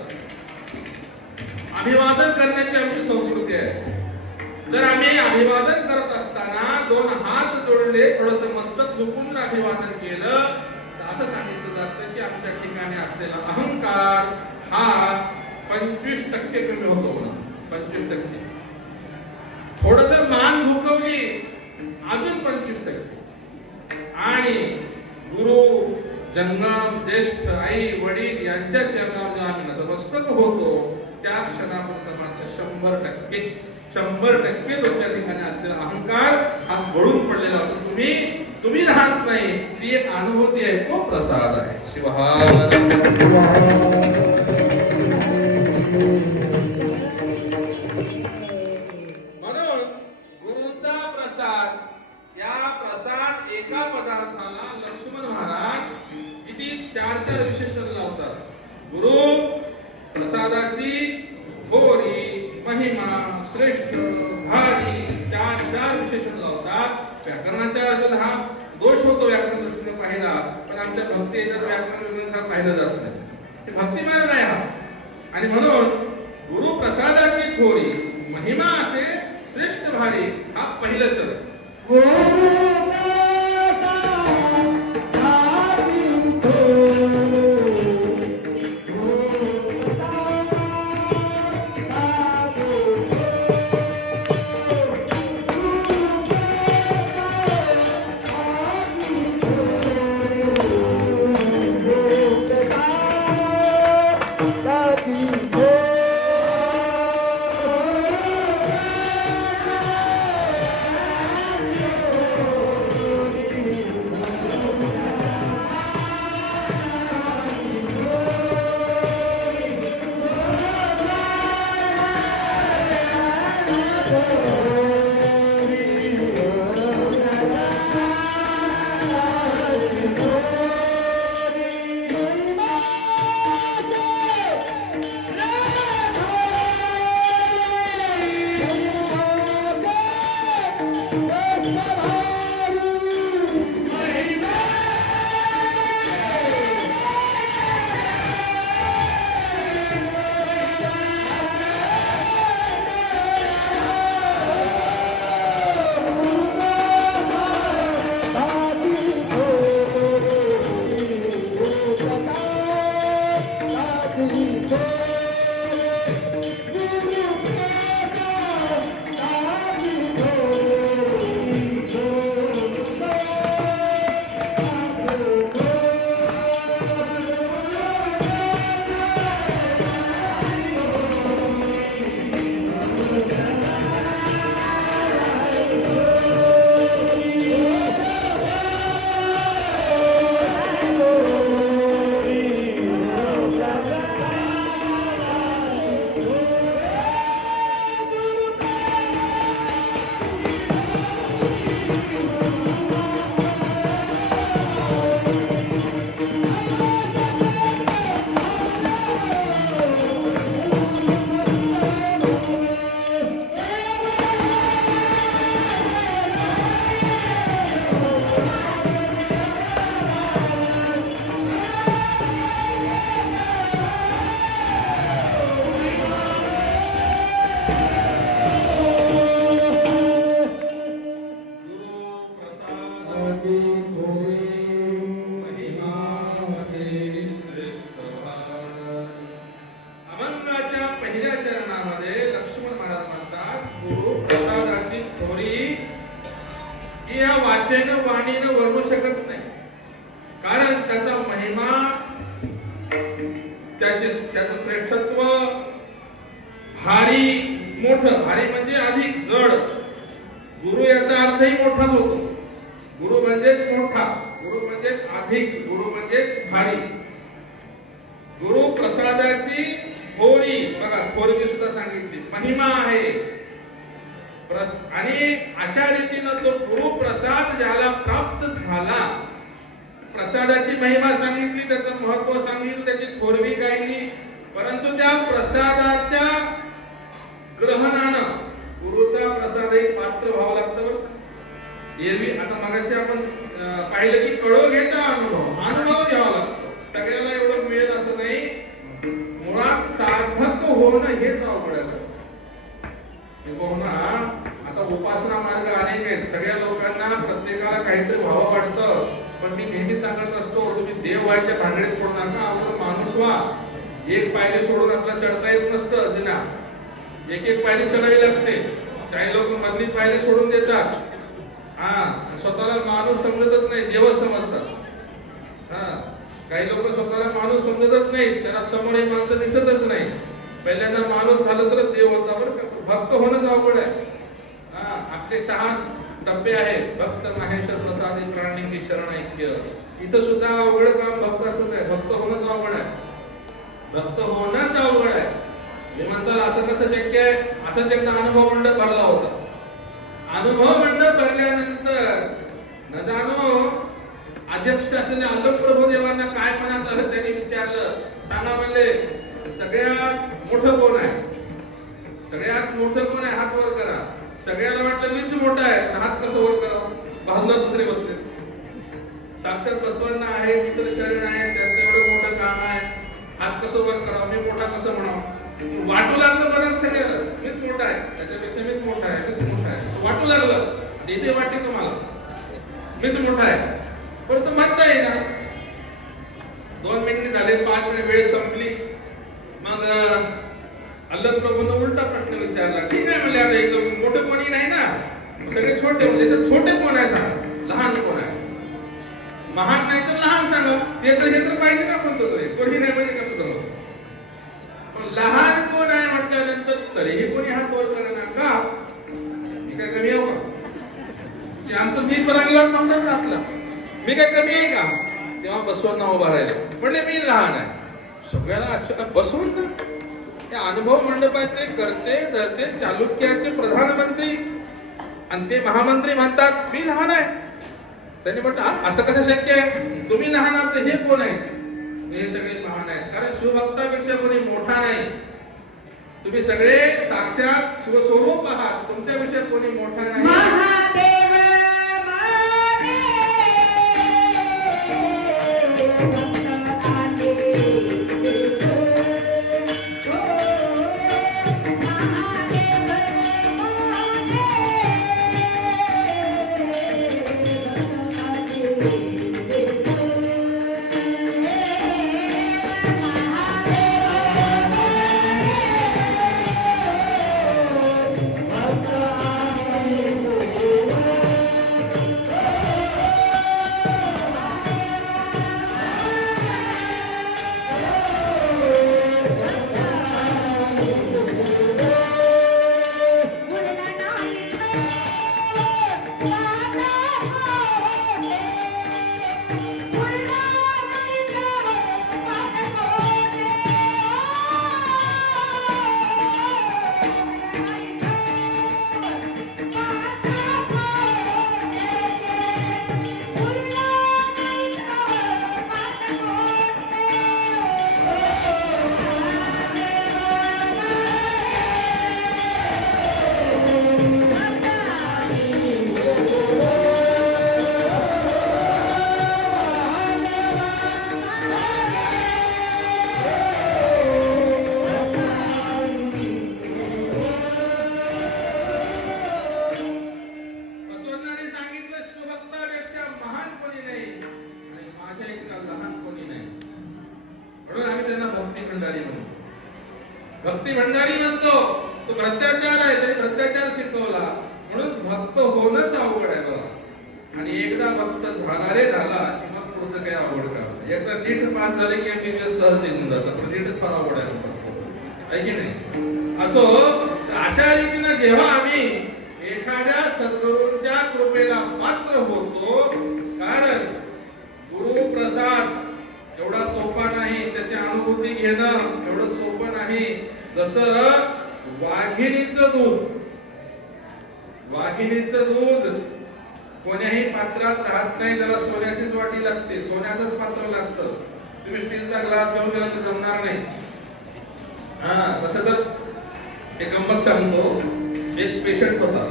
अभिवादन करण्याची आमची संस्कृती आहे. जर आम्ही अभिवादन करत असताना 2 हात जोडले, थोडस मस्तक झुकून जर अभिवादन केलं तर असं सांगितलं जातं की आमच्या ठिकाणी असलेला अहंकार हा 25% कमी होतो. 25%. थोडं जर मान झुकवली अजून 25%. आणि गुरु, जंगम, ज्येष्ठ, आई, वडील यांच्या चरणावर जेव्हा आम्ही नतमस्तक होतो त्या क्षणापर्यंत मात्र 100% तुमच्या ठिकाणी असलेला अहंकार हा गळून पडलेला असतो. तुम्ही राहत नाही, ती एक अनुभूती आहे, तो प्रसाद आहे. शिवाय म्हणून गुरुचा प्रसाद, या प्रसाद एका पदार्थाला लक्ष्मण महाराज किती 4 विशेषण लावतात. गुरु प्रसादाची थोरी, महिमा, श्रेष्ठ, भारी 4 विशेषण लावतात. व्याकरणाच्या अर्थात हा दोष होतो व्याकरण दृष्टीने पाहिला, पण आमच्या भक्ती याच्यात व्याकरण पाहिलं जात नाही. भक्ती मार्ग आहे हा. आणि म्हणून गुरु प्रसादाची थोरी, महिमा असे, श्रेष्ठ, भारी हा पहिलं चरण. भाषेनं वाणीनं वर्णू शकत नाही. कारण त्याचा महिमा, त्याचं श्रेष्ठत्व भारी मोठं. भारी म्हणजे अधिक जड. गुरु याचा अर्थही मोठाच होतो. गुरु म्हणजेच मोठा, गुरु म्हणजेच अधिक, गुरु म्हणजेच भारी. गुरु प्रसादाची थोरी, बघा थोरवी सुद्धा सांगितली, महिमा आहे. आणि अशा रीतीनं तो गुरु प्रसाद ज्याला प्राप्त झाला, प्रसादाची महिमा सांगितली, त्याचं महत्व सांगितलं, त्याची थोरवी गायली. परंतु त्या प्रसादाच्या ग्रहणानं गुरुचा प्रसाद एक पात्र व्हावं लागतं. एरवी आता मगाशी आपण पाहिलं की कळो घेता अनुभव घ्यावा लागतो. सगळ्याला एवढं मिळेल असं नाही. मुळात साधक होणं हेच अवघड आहे. आता उपासना मार्ग अनेक आहेत. सगळ्या लोकांना प्रत्येकाला काहीतरी व्हावं वाटतं. पण मी नेहमी सांगत असतो, तुम्ही देव व्हायच्या भांडणीत पडू नका, अगोदर माणूस व्हा. एक पायरी सोडून आपल्याला चढता येत नसतं जिना, एक एक पायरी चढावी लागते. काही लोक मधली पायरी सोडून देतात. स्वतःला माणूस समजतच नाही, देवच समजतात. काही लोक स्वतःला माणूस समजतच नाही, त्यांना समोर एक माणसं दिसतच नाही. पहिल्यांदा माणूस झालं तर देव होता. बरं का, भक्त होणंच अवघड आहे. आपले 6 टप्पे आहेत. भक्त महेश्वर प्रसादी प्राणी शरण ऐक्य. इथं सुद्धा अवघड काम भक्ताचंच आहे. भक्त होणंच अवघड आहे. भक्त होणंच अवघड आहे. मी म्हणतात असं कसं शक्य आहे? असंच एकदा अनुभव मंडप भरला होता. अनुभव मंडप भरल्यानंतर न जाणो अध्यक्ष असलेले अल्लम प्रभुदेवांना काय मनात आलं, त्यांनी विचारलं, सांगा म्हणले सगळ्यात मोठं कोण आहे? सगळ्यात मोठं कोण आहे? हात वर करा. सगळ्याला वाटलं मीच मोठा आहे, हात कसं वर करावं? बाजूला दुसरे बसले. साक्षात बसवण्ण आहे, इतर शरीर आहे, त्यांचं एवढं मोठं काम आहे, हात कसं वर करावं? मी मोठा कसं म्हणावं? वाटू लागलं बरं सगळ्याला, मीच मोठा आहे, त्याच्यापेक्षा मीच मोठा आहे, मीच मोठा आहे वाटू लागलं. इथे वाटते तुम्हाला मीच मोठा आहे, पण तो म्हणता येईना. 2 मिनिट झाले, 5 मिनिट वेळ संपली. मग अल्लम प्रभूंना उलटा प्रश्न विचारला. ठीक आहे म्हणजे आता एकदम मोठे कोणी नाही ना, सगळे छोटे. म्हणजे तर छोटे कोण आहे सांगा, लहान कोण आहे? महान नाही तर लहान सांगा. हे तर पाहिजे ना. पण कोणी नाही म्हणजे कसं झालं? पण लहान कोण आहे म्हटल्यानंतर तरीही कोणी हात वर करेना. का मी काय कमी आहे का? आमचं मी परागला नंबर टाकला, मी काय कमी आहे का? तेव्हा बसवण्णा उभा राहिला, म्हणजे मी लहान आहे. सगळ्याला अक्षर बसवण्णा. त्या अनुभव मंडपाचे करते धरते चालुक्याचे प्रधानमंत्री आणि ते महामंत्री म्हणतात मी लहान आहे. त्यांनी म्हटलं असं कसं शक्य आहे? तुम्ही लहान आहात तर हे कोण आहे? हे सगळे महान आहेत. कारण शिवभक्तापेक्षा कोणी मोठा नाही. तुम्ही सगळे साक्षात शिवस्वरूप आहात, तुमच्यापेक्षा कोणी मोठा नाही. महादेव भक्ती भंडारी म्हणतो. तो भ्रष्टाचार आहे, तरी भ्रष्टाचार शिकवला. म्हणून भक्त होणंच अवघड आहे. बघा आणि एकदा भक्त झाला रे झाला की मग पुढचं काही अवघड काम एकदा नीट पास झाले की MBBS सहज निघून जातात पण नीटच फार अवघड आहे की नाही असो अशा रीतीने जेव्हा आम्ही एखाद्या सद्गुरूंच्या कृपेला पात्र होतो कारण गुरु प्रसाद एवढा सोपा नाही त्याची अनुभूती घेणं एवढं सोपं नाही जसं वाघिणीचं दूध कोण्याही पात्रात राहत नाही त्याला सोन्याचीच वाटी लागते सोन्याचंच पात्र लागतं तुम्ही स्टीलचा ग्लास घेऊन गेला तर जमणार नाही तसं तर एक गंमत सांगतो एक पेशंट होता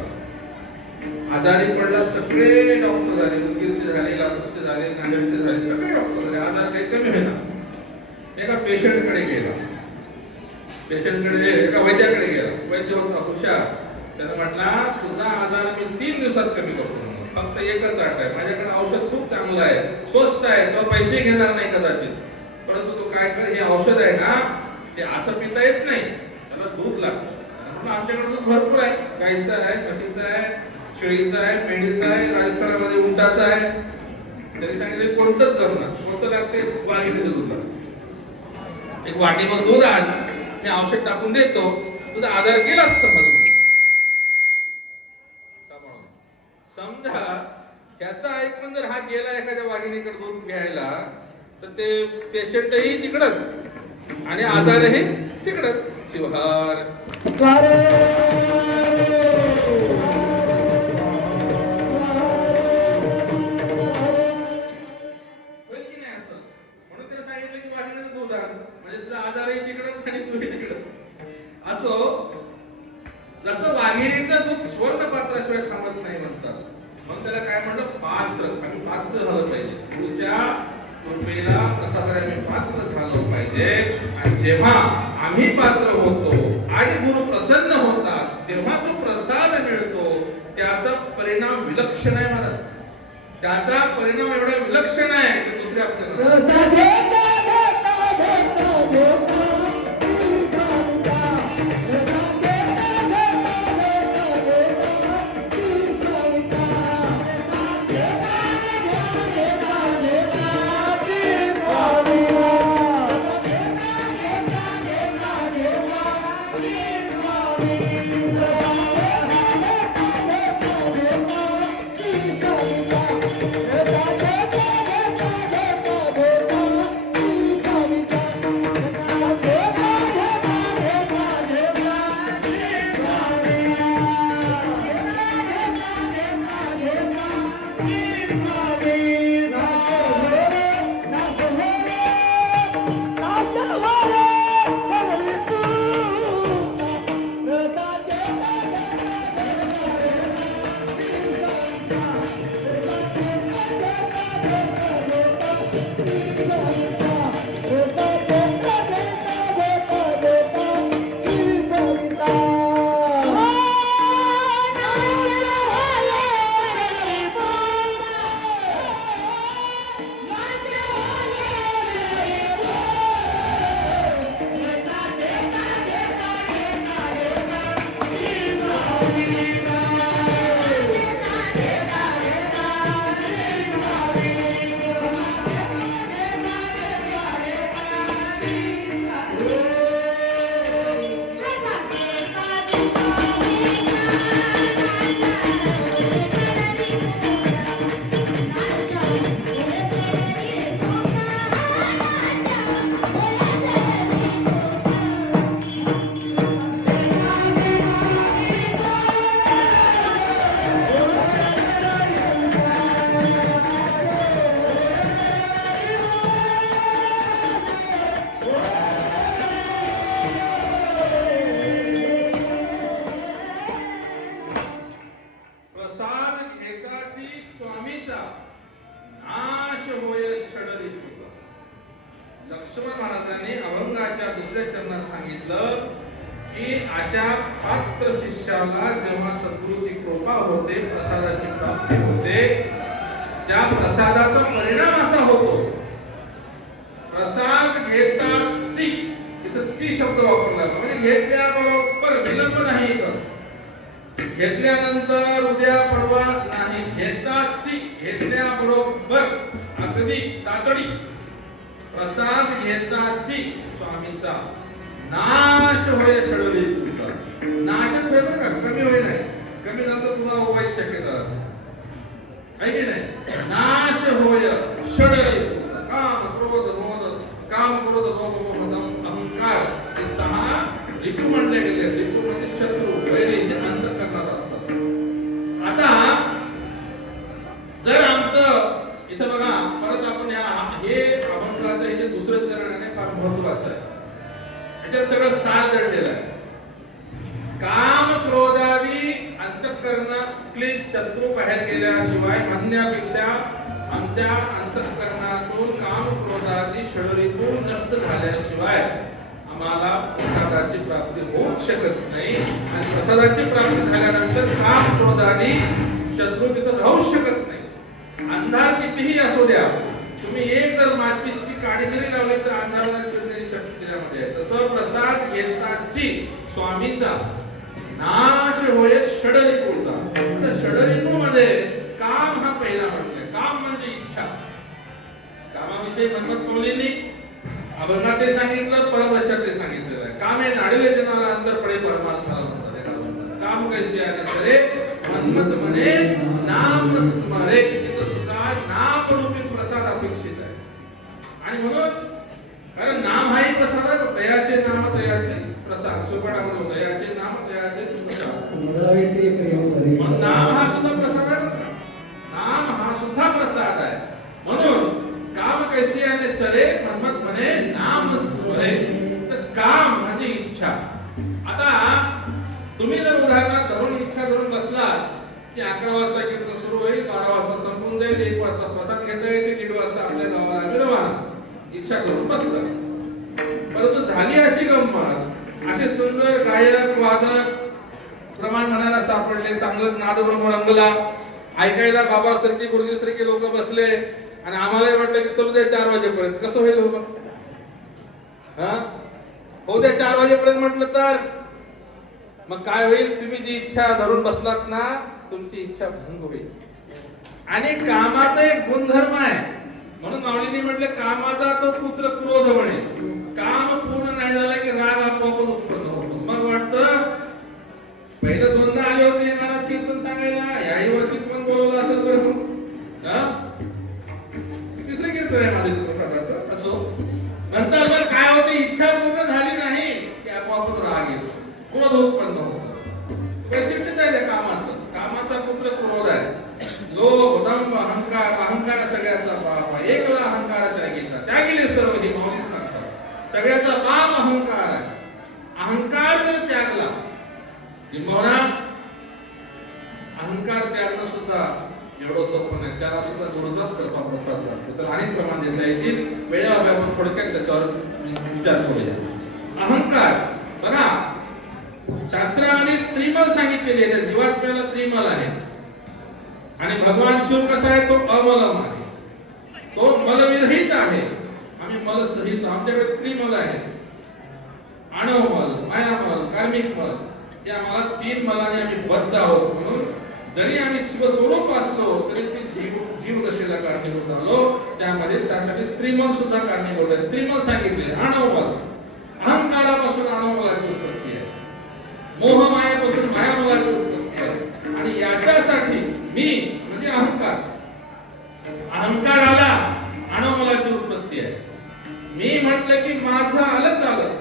आजारी पडला सगळे डॉक्टर झाले उदगीरचे झाले लातूरचे झाले नांदेडचे झाले सगळे डॉक्टर झाले आजार काही कमी होईना एका पेशंटकडे गेला एका वैद्याकडे गेला वैद्य होता हुशार त्यानं म्हटला तुझा आजार मी 3 दिवसात कमी करतो फक्त एकच अट आहे माझ्याकडे औषध खूप चांगलं आहे स्वस्त आहे तो पैसे घेणार नाही कदाचित परंतु तो काय कर हे औषध आहे ना ते असं पिता येत नाही त्याला दूध लागतं म्हणून आमच्याकडे दूध भरपूर आहे गाईचं आहे म्हशीचं आहे शेळीचं आहे मेंढीचं आहे राजस्थानामध्ये उंटाचं आहे तरी सांगितले कोणतंच जमणार कोणतं लागते वाघिणीचं दूध लागतं एक वाटीवर दूध आण मी औषध टाकून देतो तुझा आजार गेलाच समज समजा त्याचा ऐकून जर हा गेला एखाद्या वाघिणीकडे दूध घ्यायला तर ते पेशंटही तिकडच आणि आजारही तिकडच शिवहार आजारही तिकडच आणि तुम्ही तिकडच असो जसं वाघिणीचं दूध स्वर्ण पात्राशिवाय थांबत नाही म्हणतात म्हणून त्याला काय म्हणलं पात्र आणि पात्र झालं पाहिजे गुरुच्या कृपेला प्रसादाला आम्ही पात्र झालं पाहिजे आणि जेव्हा आम्ही पात्र होतो आणि गुरु प्रसन्न होतात तेव्हा जो प्रसाद मिळतो त्याचा परिणाम विलक्षण आहे मला त्याचा परिणाम एवढा विलक्षण आहे की दुसऱ्या आपल्याला लक्ष्मण महाराजांनी अभंगाच्या दुसऱ्या चरणात सांगितलं की अशा पात्र शिष्याला जेव्हा सद्गुरूची कृपा होते प्रसादाची प्राप्ती होते त्या प्रसादाचा परिणाम असा होतो प्रसाद घेताची इथं ची शब्द वापरला म्हणजे घेतल्याबरोबर विलंब नाही करत घेतल्यानंतर उद्या परवा नाही, घेताची घेतल्याबरोबर अगदी तातडी प्रसाद घेताची स्वामीचा नाश होय षडरी तुमचा. नाशच होय बरं का, कमी होय नाही. कमी झालं तर पुन्हा उपाय शक्यता आहे की नाही. नाश होय षडरी तुमचा. काम क्रोध मोद, काम क्रोध लोभ मोह अहंकार, हे 6 ऋतू म्हणले गेले. ऋतू म्हणजे शत्रू वैरी जे अंतःकरणात असतात. आता जर आमचं इथं बघा परत आपण हे अभंगाचं हे जे दुसरं चरण आहे फार महत्वाचं आहे. याच्यात सगळं सार दडलेलं आहे. काम क्रोधादी अंतःकरण क्लेश शत्रू बाहेर गेल्याशिवाय म्हणण्यापेक्षा आमच्या अंतःकरणातून काम क्रोधादी षडरिपू नष्ट झाल्याशिवाय आम्हाला प्रसादाची प्राप्ती होऊ शकत नाही. आणि प्रसादाची प्राप्ती झाल्यानंतर काम क्रोधादी शत्रू तिथं राहू शकत नाही. अंधार कितीही असू द्या, तुम्ही एक जर माचीसची काडी जरी लावली तर अंधाराला चिरण्याची शक्ती त्यामध्ये आहे. तसं प्रसाद घेताची स्वामीचा नाश होय षडरिपूचा. तर षडरिपू मध्ये काम हा पहिला म्हटलाय. काम म्हणजे इच्छा. कामाविषयी मनमत मौलींनी अभंगात ते सांगितलं, परमर्शात ते सांगितलेलं आहे. काम हे नाडवे जनाला अंतर पडे परमात्माला म्हणतात. काम कैसे आहे सरे मनमत म्हणे नाम स्मरे. तिथं सुद्धा नाम रूपी प्रसाद अपेक्षित आहे. आणि म्हणून कारण नाम हाही प्रसाद आहे. दयाचे नाम दयाचे प्रसाद. सुपडा म्हणून दयाचे नाम दयाचे प्रसाद. मग नाम हा सुद्धा प्रसाद आहे. नाम हा सुद्धा प्रसाद आहे. म्हणून काम कैसे आणि सरे मनमत म्हणे नाम स्मरे. तर काम म्हणजे इच्छा. आता तुम्ही जर उदाहरणार्थ धरून इच्छा धरून बसलात की 11 वाजता कीर्तन सुरू होईल, 12 वाजता संपून जाईल, 1 वाजता प्रसाद घेता येते, 1:30 वाजता आपल्या गावाला रवाना, इच्छा करून बसला. परंतु झाली अशी गंमत, असे सुंदर गायक वादक प्रमाण म्हणायला सापडले, चांगलं नादब्रह्म रंगला, ऐकायला बाबा सारखे गुरुजी सारखे लोक बसले आणि आम्हाला वाटलं की चलू द्या 4 वाजेपर्यंत. कसं होईल हो? हो द्या 4 वाजेपर्यंत म्हटलं तर मग काय होईल? तुम्ही जी इच्छा धरून बसलात ना, तुमची इच्छा भंग होईल. आणि कामाचा एक गुणधर्म आहे. म्हणून माऊलींनी म्हटलं कामाचा तो पुत्र क्रोध म्हणे. काम पूर्ण नाही झालं की राग आपोआप उत्पन्न होतो. मग वाटतं पहिलं 2दा आले होते मला कीर्तन सांगायला, याही वर्षी पण बोलवलं असेल बरं. तिसरं कीर्तन आहे माझे प्रसादाचं. असो नंतर मग काय होते, इच्छा पूर्ण झाली नाही की आपोआपच राग येतो, क्रोध उत्पन्न होतो. वैशिष्ट्यच आहे त्या कामाचं. कामाचा पुत्र क्रोध आहे. लोभ दंभ अहंकार. अहंकार सगळ्याचा बाप आहे. एकला अहंकार त्यागीला त्यागीले सर्व ही माऊली सांगतात. सगळ्याचा बाप अहंकार आहे. अहंकार जर त्यागला किंबहुना अहंकार त्यागणं सुद्धा एवढं सोपं नाही. त्याला सुद्धा दुर्लभ कृपा प्रसाद लागतो. तर अनेक प्रमाण देता येतील. वेळेअभावी आपण थोडक्यात त्याच्यावर विचार करूया. अहंकार बघा शास्त्रामध्ये त्रिमल सांगितलेले आहे. जीवात्म्याला त्रिमल आहे. आणि भगवान शिव कसा आहे? तो अमलम आहे. तो मलविरहित आहे. आम्ही मल सहित. आमच्याकडे त्रिमल आहे. आणवमल, मायामल, कार्मिक मल. या मला 3 मलाने आम्ही बद्ध आहोत. म्हणून जरी आम्ही शिवस्वरूप असलो तरी ती जीव दशेला कारणीभूत आलो. त्यामध्ये त्यासाठी त्रिमल सुद्धा कारणीभूत आहे. त्रिमल सांगितले. आणवमल अहंकारापासून आणवमलाची उत्पत्ती आहे. मोह मायापासून मायामलाची उत्पत्ती आहे. आणि याच्यासाठी मी म्हणजे अहंकार. अहंकार आला आणवमलाची उत्पत्ती आहे. मी म्हटलं की माझं आलंच आलं.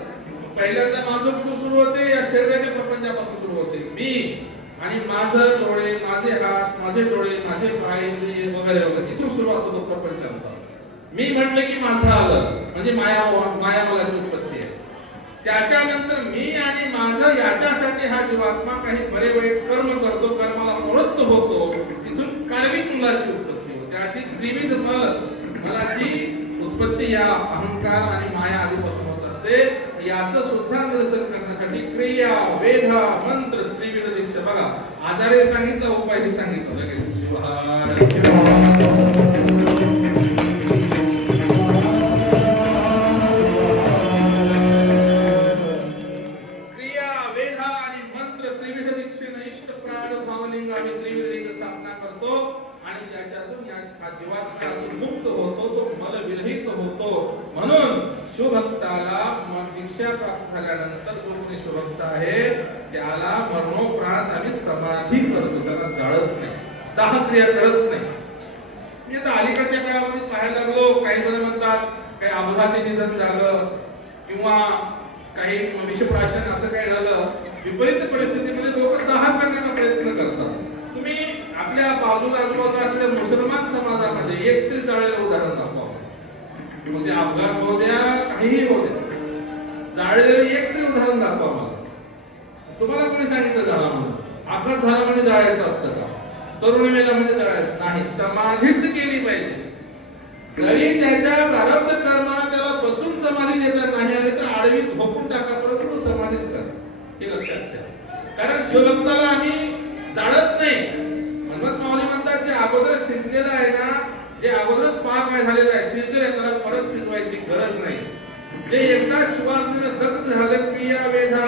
पहिल्यांदा माझं कुठं सुरू होते? या शरीराच्या प्रपंचापासून सुरू होते. मी आणि माझं डोळे, माझे हात, माझे डोळे, माझे पाय वगैरे वगैरे इथून सुरुवात होतो प्रपंचाचा. मी म्हटलं की माझं आलं म्हणजे मायामलाची उत्पत्ती आहे. त्याच्यानंतर मी आणि माझं याच्यासाठी हा जीवात्मा काही बरे वाईट कर्म करतो, कर्माला प्रवृत्त होतो. तिथून कार्मिक मुलाची उत्पत्ती होते. अशी त्रिविध मलाची उत्पत्ती या अहंकार आणि माया आधीपासून होत असते. याचं सुद्धा निरसन करण्यासाठी क्रिया, वेधा, मंत्र, त्रिविध दीक्षा. बघा आजारे सांगितलं, उपाय सांगितलं लगेच. क्रिया, वेधा आणि मंत्र त्रिविध दीक्षेने इष्ट प्राण हा जीवात्म्यातून मुक्त होतो, तो मलविरहित होतो. म्हणून शिवभक्ताला दीक्षा प्राप्त झाल्यानंतर जो कोणी शिवभक्त आहे त्याला मरणोपरांत आम्ही समाधी करतो, त्याला जाळत नाही, दाहक्रिया करत नाही. मी आता अलीकडच्या काळामध्ये पाहायला लागलो, काही जण म्हणतात काही अपघाती निधन झालं किंवा काही विषप्राशन असं काही झालं, विपरीत परिस्थितीमध्ये लोक दाह करण्याचा प्रयत्न करतात. तुम्ही आपल्या बाजूला आजूबाजूला असलेल्या मुसलमान समाजामध्ये एक तरी जाळलेलं उदाहरण दाखवा, म्हणजे अपघात होऊ द्या काहीही होऊ द्या, जाळलेलं एक तरी उदाहरण दाखवा मला. तुम्हाला कोणी सांगितलं जाळा म्हणून? अपघात झाला म्हणजे जाळायचं असतं का? तरुण मेला म्हणजे जाळायचं नाही, समाधीच केली पाहिजे. जरी त्याच्या प्रारब्ध कर्माने त्याला बसून समाधी देता नाही आले तर आडवी झोपून टाका, परंतु तो समाधीच करा, हे लक्षात ठेवा. कारण शिवभक्ताला आम्ही जाळत नाही. हनुमंत माऊली म्हणतात की अगोदर शिजलेला आहे ना, जे अगोदरच पाक काय झालेलं आहे, शिजलेलं आहे, त्याला परत शिजवायची गरज नाही. जे एकदा शिवार्थीने दग्ध झालं, क्रिया वेधा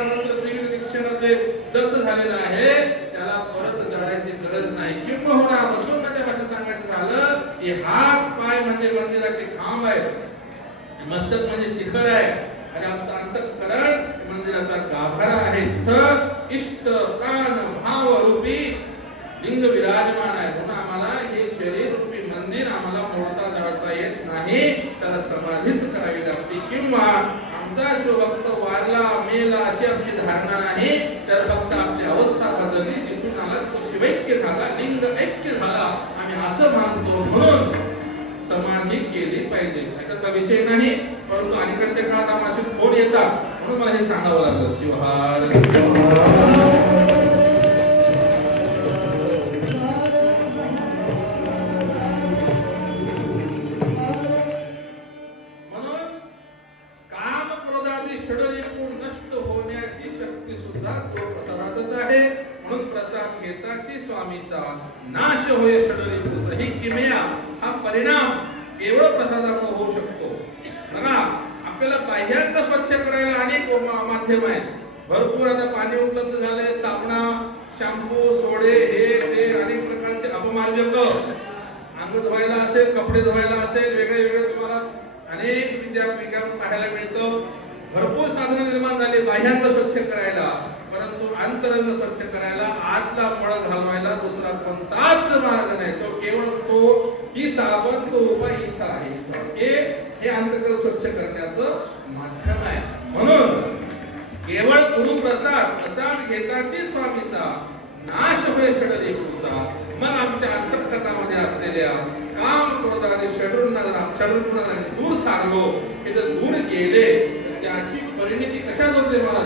दीक्षण जे दग्ध झालेलं आहे त्याला परत जळायची गरज नाही. किंबहुना बसून त्या भाषेत सांगायचं झालं की हात पाय म्हणजे मंदिराचे खांब आहे, मस्तक म्हणजे शिखर आहे आणि आमचं अंतःकरण मंदिराचा गाभारा आहे. इथं इष्ट प्राण भाव रूपी लिंग विराजमान आहे. म्हणून आम्हाला हे शरीर रूपी मंदिर आम्हाला मोडता जाळता येत नाही, त्याला समाधीच करावी लागते. किंवा आमचा शिवभक्त वारला मेला अशी आमची धारणा नाही, तर फक्त आपली अवस्था बदलली, तिथून आला तो शिवैक्य झाला, लिंग ऐक्य झाला, आम्ही असं मानतो. म्हणून समाधी केली पाहिजे, त्याचा विषय नाही. परंतु अलीकडच्या काळात आम्हाला फोन येतात म्हणून मला हे सांगावं लागलं. शिवहार म्हणून काम क्रोधादी षडरिपू नष्ट होण्याची शक्ती सुद्धा तो प्रसादातच आहे. म्हणून प्रसाद घेता की स्वामीचा नाश होय षडरिपूचा. ही किमया, हा परिणाम केवळ प्रसादामुळे होऊ शकतो. बघा, आपल्याला बाह्यांत स्वच्छ करायला अनेक माध्यम आहेत. भरपूर आता पाणी उपलब्ध झाले, साबणा, शॅम्पू, सोडे, हे ते अनेक प्रकारचे अपमार्जक, अंग धुवायला असेल, कपडे धुवायला असेल, वेगळे वेगळे तुम्हाला अनेक विज्ञापन पाहायला मिळतं. भरपूर साधनं निर्माण झाली बाह्यांत स्वच्छ करायला, परंतु अंतरंग स्वच्छ करायला, आतला मळ घालवायला दुसरा कोणताच मार्ग नाही. तो केवळ तो ही साबण, तो उपाय इथं आहे. हे अंतकरण स्वच्छ करण्याचं माध्यम आहे. म्हणून केवळ गुरु प्रसाद घेता की स्वामीचा नाश होय षडरिपूचा. मग आमच्या अंतःकरणामध्ये असलेल्या काम क्रोधादी षडरिपूंना दूर सारलो, हे जर दूर गेले तर त्याची परिणिती कशात होते? मला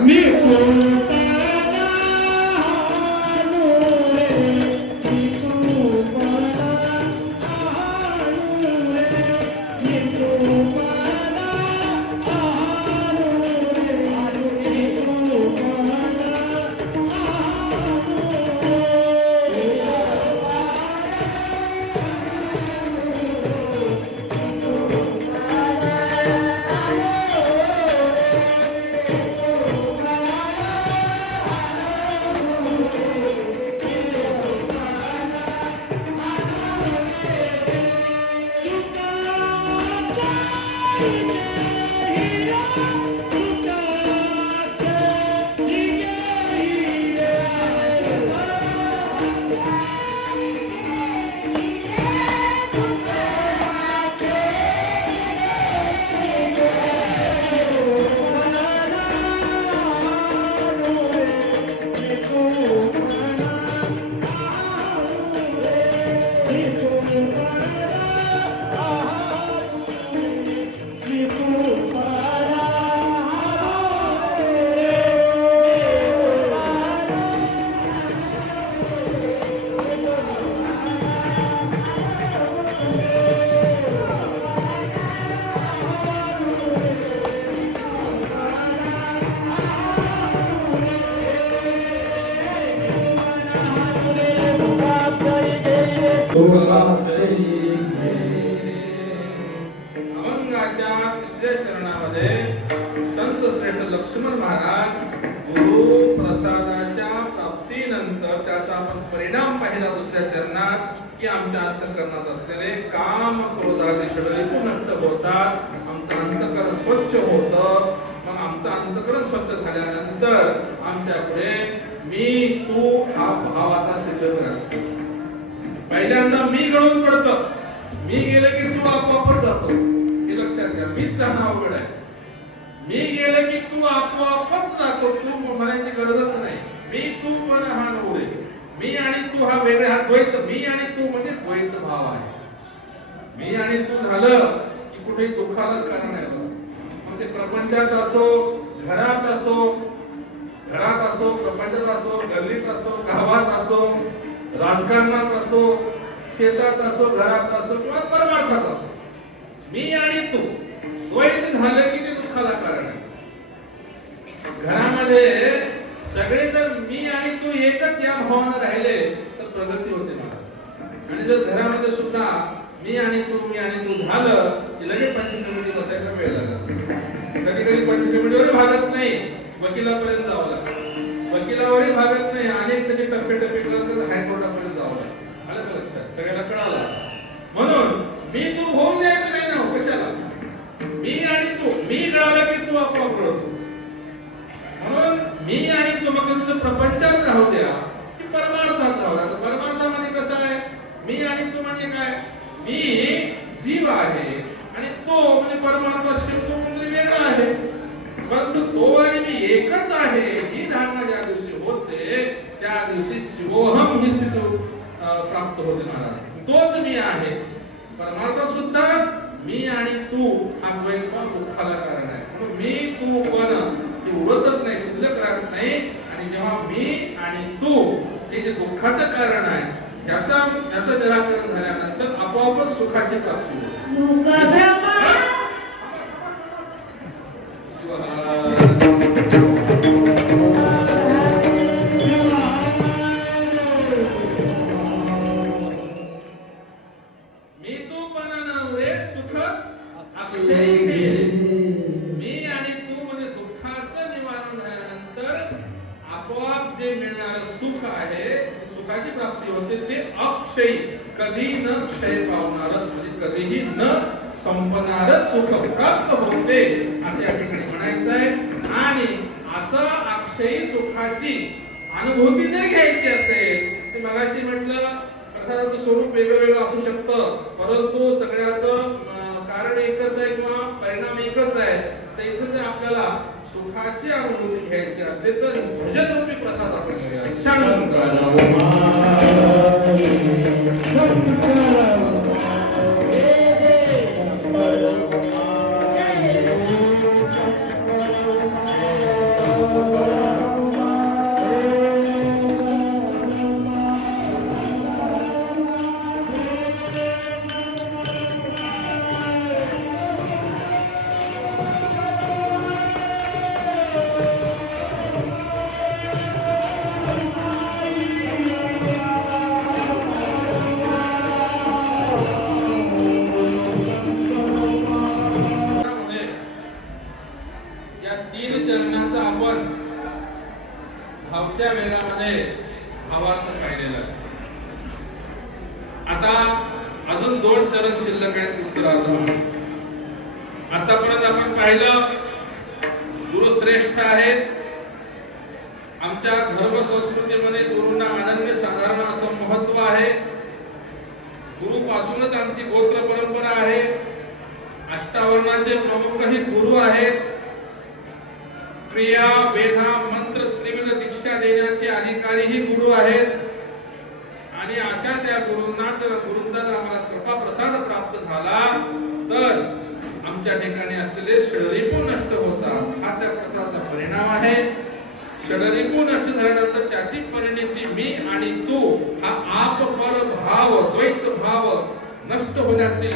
अभंगाच्या तिसऱ्या चरणामध्ये संत श्रेष्ठ लक्ष्मण महाराज गुरु प्रसादाच्या प्राप्तीनंतर त्याचा आपण परिणाम पाहिला दुसऱ्या चरणात की आमच्या अंतःकरणात असलेले काम क्रोधाचे षडरिपू नष्ट होतात, आमचं अंतःकरण स्वच्छ होतं. मग आमचं अंतःकरण स्वच्छ झाल्यानंतर आमच्या पुढे मी तू हा भाव आता शिल्लक राहतो. पहिल्यांदा मी गळून पडतो, मी गेले की तू आपोआपच जातो. हे लक्षात घ्या, मीच जाणं अवघड आहे. मी गेले की तू आपोआपच जातो, तू म्हणायची गरजच नाही. मी तू पण हा नव्हे, मी आणि तू हा वेगळे, हा द्वैत. मी आणि तू म्हणजे द्वैत भाव आहे. मी आणि तू झालं की कुठे दुःखालाच कारण आहे. मग ते प्रपंचात असो, घरात असो, प्रपंचात असो, गल्लीत असो, गावात असो, राजकारणात असो, शेतात असो, घरात असो किंवा परमार्थात असो, मी आणि तू द्वैत झालं की ते दुःखाला कारण आहे. घरामध्ये सगळे जर मी आणि तू एकच या भावानं राहिले तर प्रगती होते महाराज. आणि जर घरामध्ये सुद्धा मी आणि तू झालं की लगेच पंचकमिटी बसायला वेळ लागला. कधी कधी पंचकमिटीवरही भागत नाही, वकिलापर्यंत जावं लागतं. वकिलावरही भागत नाही, अनेक तरी टप्पे करत हायकोर्टापर्यंत जावं लागतं. आलं का लक्षात? सगळ्याला कळालं. म्हणून मी तू होऊन द्यायचं नाही ना. कशाला? मी आणि तू, मी कळालं की तू आपोआप कळतो. म्हणून मी आणि तू मग तुझं प्रपंचात राहू द्या की परमार्थात राहू द्या. परमार्थामध्ये कसं आहे? मी आणि तू म्हणजे काय? मी जीव आहे आणि तो म्हणजे परमात्मा शिव, तो म्हणजे वेगळा आहे. परंतु तो आणि मी एकच आहे ही धारणा ज्या दिवशी होते त्या दिवशी शिवोहम ही स्थिती प्राप्त होते महाराज. तोच मी आहे. परमार्थ सुद्धा मी आणि तू हा द्वैत दुःखाला कारण आहे. म्हणून मी तू पण ते उडतच नाही, शिल्लक राहत नाही. आणि जेव्हा मी आणि तू हे जे दुःखाचं कारण आहे याचं निराकरण झाल्यानंतर आपोआपच सुखाची प्राप्ती होते. मी तू पण नव्हे सुख अक्षय गेले. मी आणि तू म्हणजे दुःखाचं निवारण झाल्यानंतर आपोआप जे मिळणारं सुख आहे, सुखाची प्राप्ती होते, ते अक्षय, कधी न क्षय पावणार, म्हणजे कधीही न संपणार सुख प्राप्त होते असे या ठिकाणी म्हणायचं आहे. आणि असं अक्षयी सुखाची अनुभूती जर घ्यायची असेल तर मगाशी म्हटलं प्रसादाचं स्वरूप वेगळं असू शकतं, परंतु सगळ्याचं कारण एकच आहे किंवा परिणाम एकच आहे. तर इथं जर आपल्याला सुखाची अनुभूती घ्यायची असते तर भजन रूपी प्रसाद आपण घेऊया. धावत्या वेगामध्ये भावार्थ पाहिलेला. आता अजून 2 चरण शिल्लक आहेत उत्तरार्ध. आतापर्यंत आपण पाहिलं गुरु श्रेष्ठ आहेत. आमच्या धर्म संस्कृतीमध्ये गुरुंना अनन्य साधारण असं महत्व आहे. गुरु पासूनच आमची गोत्र परंपरा आहे. अष्टावर्णाचे प्रमुखही गुरु आहेत. क्रिया, वेदा, मंत्र, त्रिविध दीक्षा देण्याचे अधिकारीही गुरु आहेत. आणि अशा त्या गुरूंना जर आम्हाला कृपा प्रसाद प्राप्त झाला तर आमच्या ठिकाणी असलेले षडरिपू नष्ट होतात. हा त्या प्रसादाचा परिणाम आहे. षडरिपू नष्ट झाल्यानंतर त्याची परिणिती मी आणि तू हा आप पर भाव, द्वैत भाव नष्ट होण्यासाठी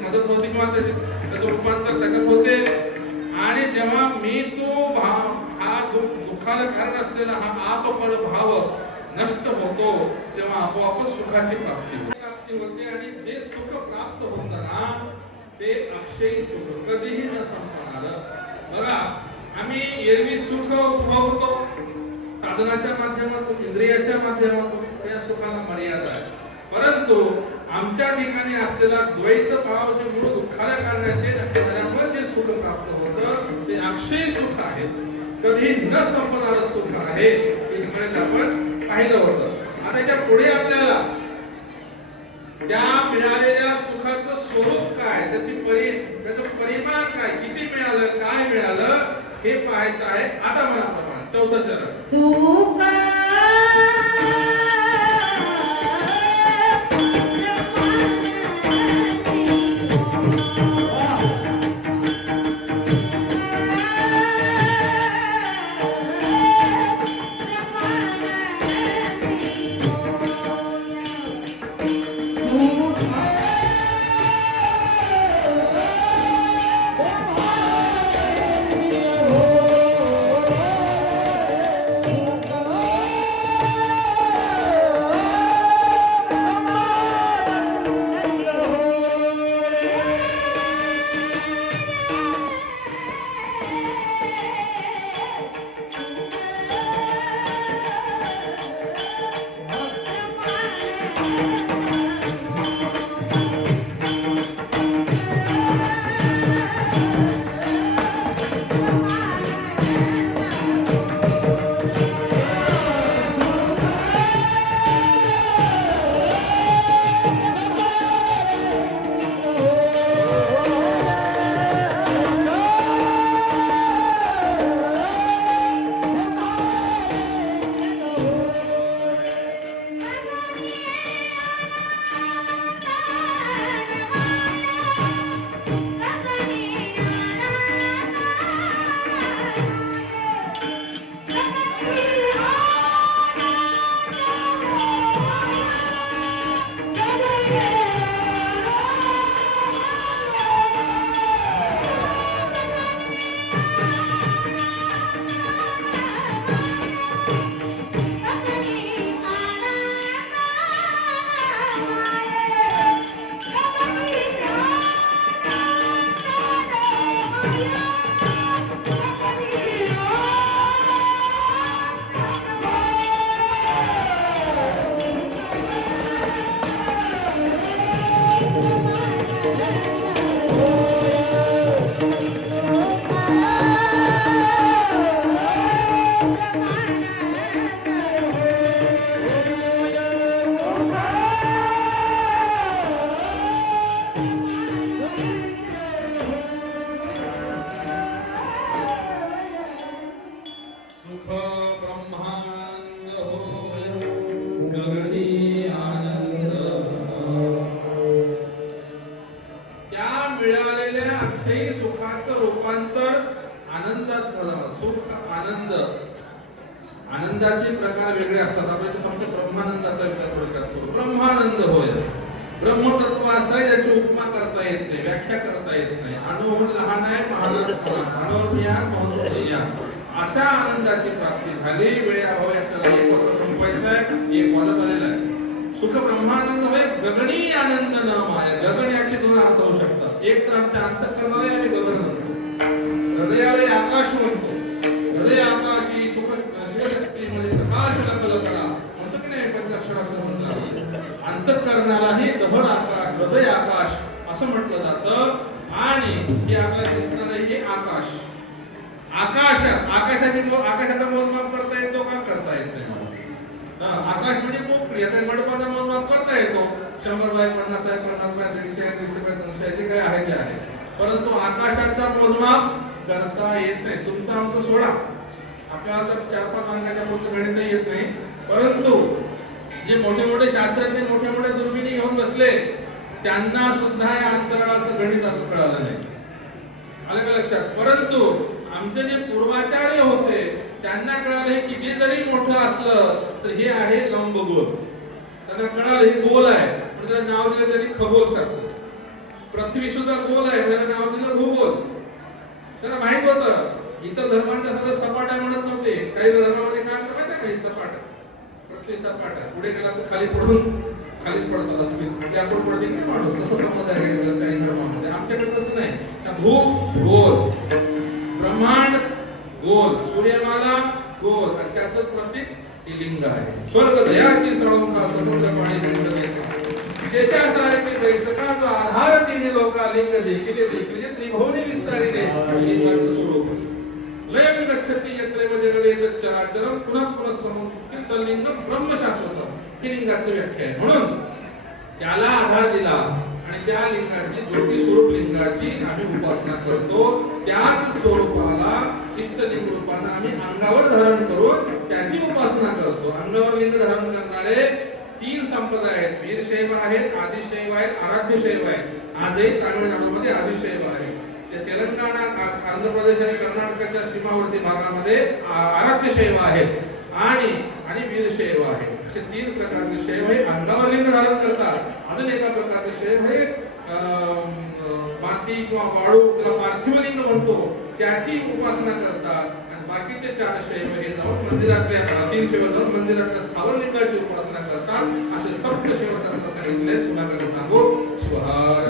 मदत होते किंवा त्याचं रूपांतर त्याच्यात होते. आणि जेव्हा मी तू भाव हा दुःखाला कारण असलेला हा आप पर भाव नष्ट होतो तेव्हा आपोआपच सुखाची प्राप्ती होते. आणि जे सुख प्राप्त होतं ना ते अक्षयी सुख, कधीही न संपणार. बघा, आम्ही एरवी सुख उपभोगतो, साधनाच्या माध्यमातून, इंद्रियाच्या माध्यमातून या सुखाला मर्यादा आहे. परंतु आमच्या ठिकाणी असलेला द्वैत भाव जे मूळ दुःखाला करण्याचे त्यामुळे जे सुख प्राप्त होतं ते अक्षय सुख आहे, कधी न संपणारं सुख आहे. इकडे आपण पाहिलं होतं. आता याच्या पुढे आपल्याला त्या मिळालेल्या सुखाचं स्वरूप काय, त्याचं परिमाण काय, किती मिळालं, काय मिळालं हे पाहायचं आहे. आता मनाप्रमाणे चौथं चरण. सुख सुख ब्रह्मांड होय, गगनी आनंद. त्या मिळालेल्या अक्षयी सुखाचं रूपांतर आनंदात झालं. सुख आनंद, आनंदाचे प्रकार वेगळे असतात. आपण फक्त ब्रह्मानंदाचा विचार थोडक्यात करू. ब्रह्मानंद होय, ब्रह्मतत्व असं आहे ज्याची उपमा करता येत नाही, व्याख्या करता येत नाही. अणुहून लहान आहे, महान अशा आनंदाची प्राप्ती झाली. वेळा होय आपल्याला एक वाक्य संपवायचं आहे, एक वाला झालेला आहे. सुख ब्रह्मानंद होय, गगनी आनंद न माया. गगन याचे दोन अर्थ होऊ शकतात. एक तर आमच्या अंतःकरणाला आम्ही गगन म्हणतो, हृदयाला आकाश म्हणतो. हृदय आकाशी सुख शिवशक्तीमध्ये प्रकाश कल्पना म्हणतो की नाही, पंचाक्षराचं म्हणतात. अंतःकरणालाही दहड आकाश, हृदय आकाश असं म्हटलं जातं. आणि हे आपल्याला दिसणारं हे आकाश. आकाशाचा मोजमाप करता येतो का? करता येत नाही. आकाश म्हणजे पोकळी. आता मंडपाचा मोजमाप करता येतो, 100 बाय 50 आहे, 50 बाय 150 आहे, 300 बाय 300 आहे, ते काय आहे ते आहे. परंतु आकाशाचा मोजमाप करता येत नाही. तुमचा आमचं सोडा, आपल्याला तर 4-5 अंकाच्या पुढचं गणित येत नाही. परंतु जे मोठे मोठे शास्त्रज्ञ मोठे मोठे दुर्बिणी घेऊन बसले, त्यांना सुद्धा या अंतराळाचं गणित कळालं नाही. आलं का लक्षात? परंतु आमचे जे पूर्वाचार्य होते त्यांना कळालं हे किती जरी मोठं असलं तर हे आहे लंबगोल. त्यांना कळालं हे गोल आहे, पण त्याला नाव दिलं त्यांनी खगोलशास्त्र. पृथ्वी सुद्धा गोल आहे, त्याला नाव दिलं भूगोल. त्याला माहित होतं इतर धर्मांचा सगळं सपाट आहे म्हणत नव्हते. काही धर्मामध्ये काय माहिती आहे, काही सपाट आहे, पृथ्वी सपाट आहे. पुढे गेला तर खाली पडून खालीच पडतात असं त्याकडून पडते की माणूस तसं समज आहे काही धर्मामध्ये. आमच्याकडे तसं नाही. भू गोल, ब्रह्मांड गोल, सूर्यमाला गोल आणि त्याचं प्रतीक हे लिंग आहे. स्वर्ग दयाची सळंका समुद्र पाणी पिंड शेषाचा आहे की वैसका जो आधार तिने लोका लिंग देखिले देखिले त्रिभुवने विस्तारिले लिंगाचं स्वरूप लयं गच्छति यत्र वजगले चराचरं पुनः पुनः समुत्थित लिंगम ब्रह्मशाश्वतम. ही लिंगाची व्याख्या आहे. म्हणून त्याला आधार दिला आणि त्या लिंगाची ज्योती स्वरूप लिंगाची आम्ही उपासना करतो. त्याच स्वरूपाला इष्टलिंग रूपाने आम्ही अंगावर धारण करून त्याची उपासना करतो. अंगावर लिंग धारण करणारे 3 संप्रदाय आहेत. वीरशैव आहेत, आदिशैव आहेत, आराध्यशैव आहेत. आजही तामिळनाडूमध्ये आदिशैव आहे. ते तेलंगणा, आंध्र प्रदेश आणि कर्नाटकाच्या सीमावर्ती भागामध्ये आराध्यशैव आहेत आणि वीरशैव आहे. असे 3 प्रकारचे शैव हे अंगावर लिंग धारण करतात. अजून एका प्रकारचे शैव हे माती किंवा वाळू किंवा पार्थिव लिंग म्हणतो त्याची उपासना करतात. आणि बाकीचे 4 शैव हे जाऊन मंदिरातल्या 3 शैव जाऊन मंदिरातल्या स्थावर लिंगाची उपासना करतात. असे सप्त शैव शास्त्र सांगितले. पुन्हा कधी सांगू शिवहार.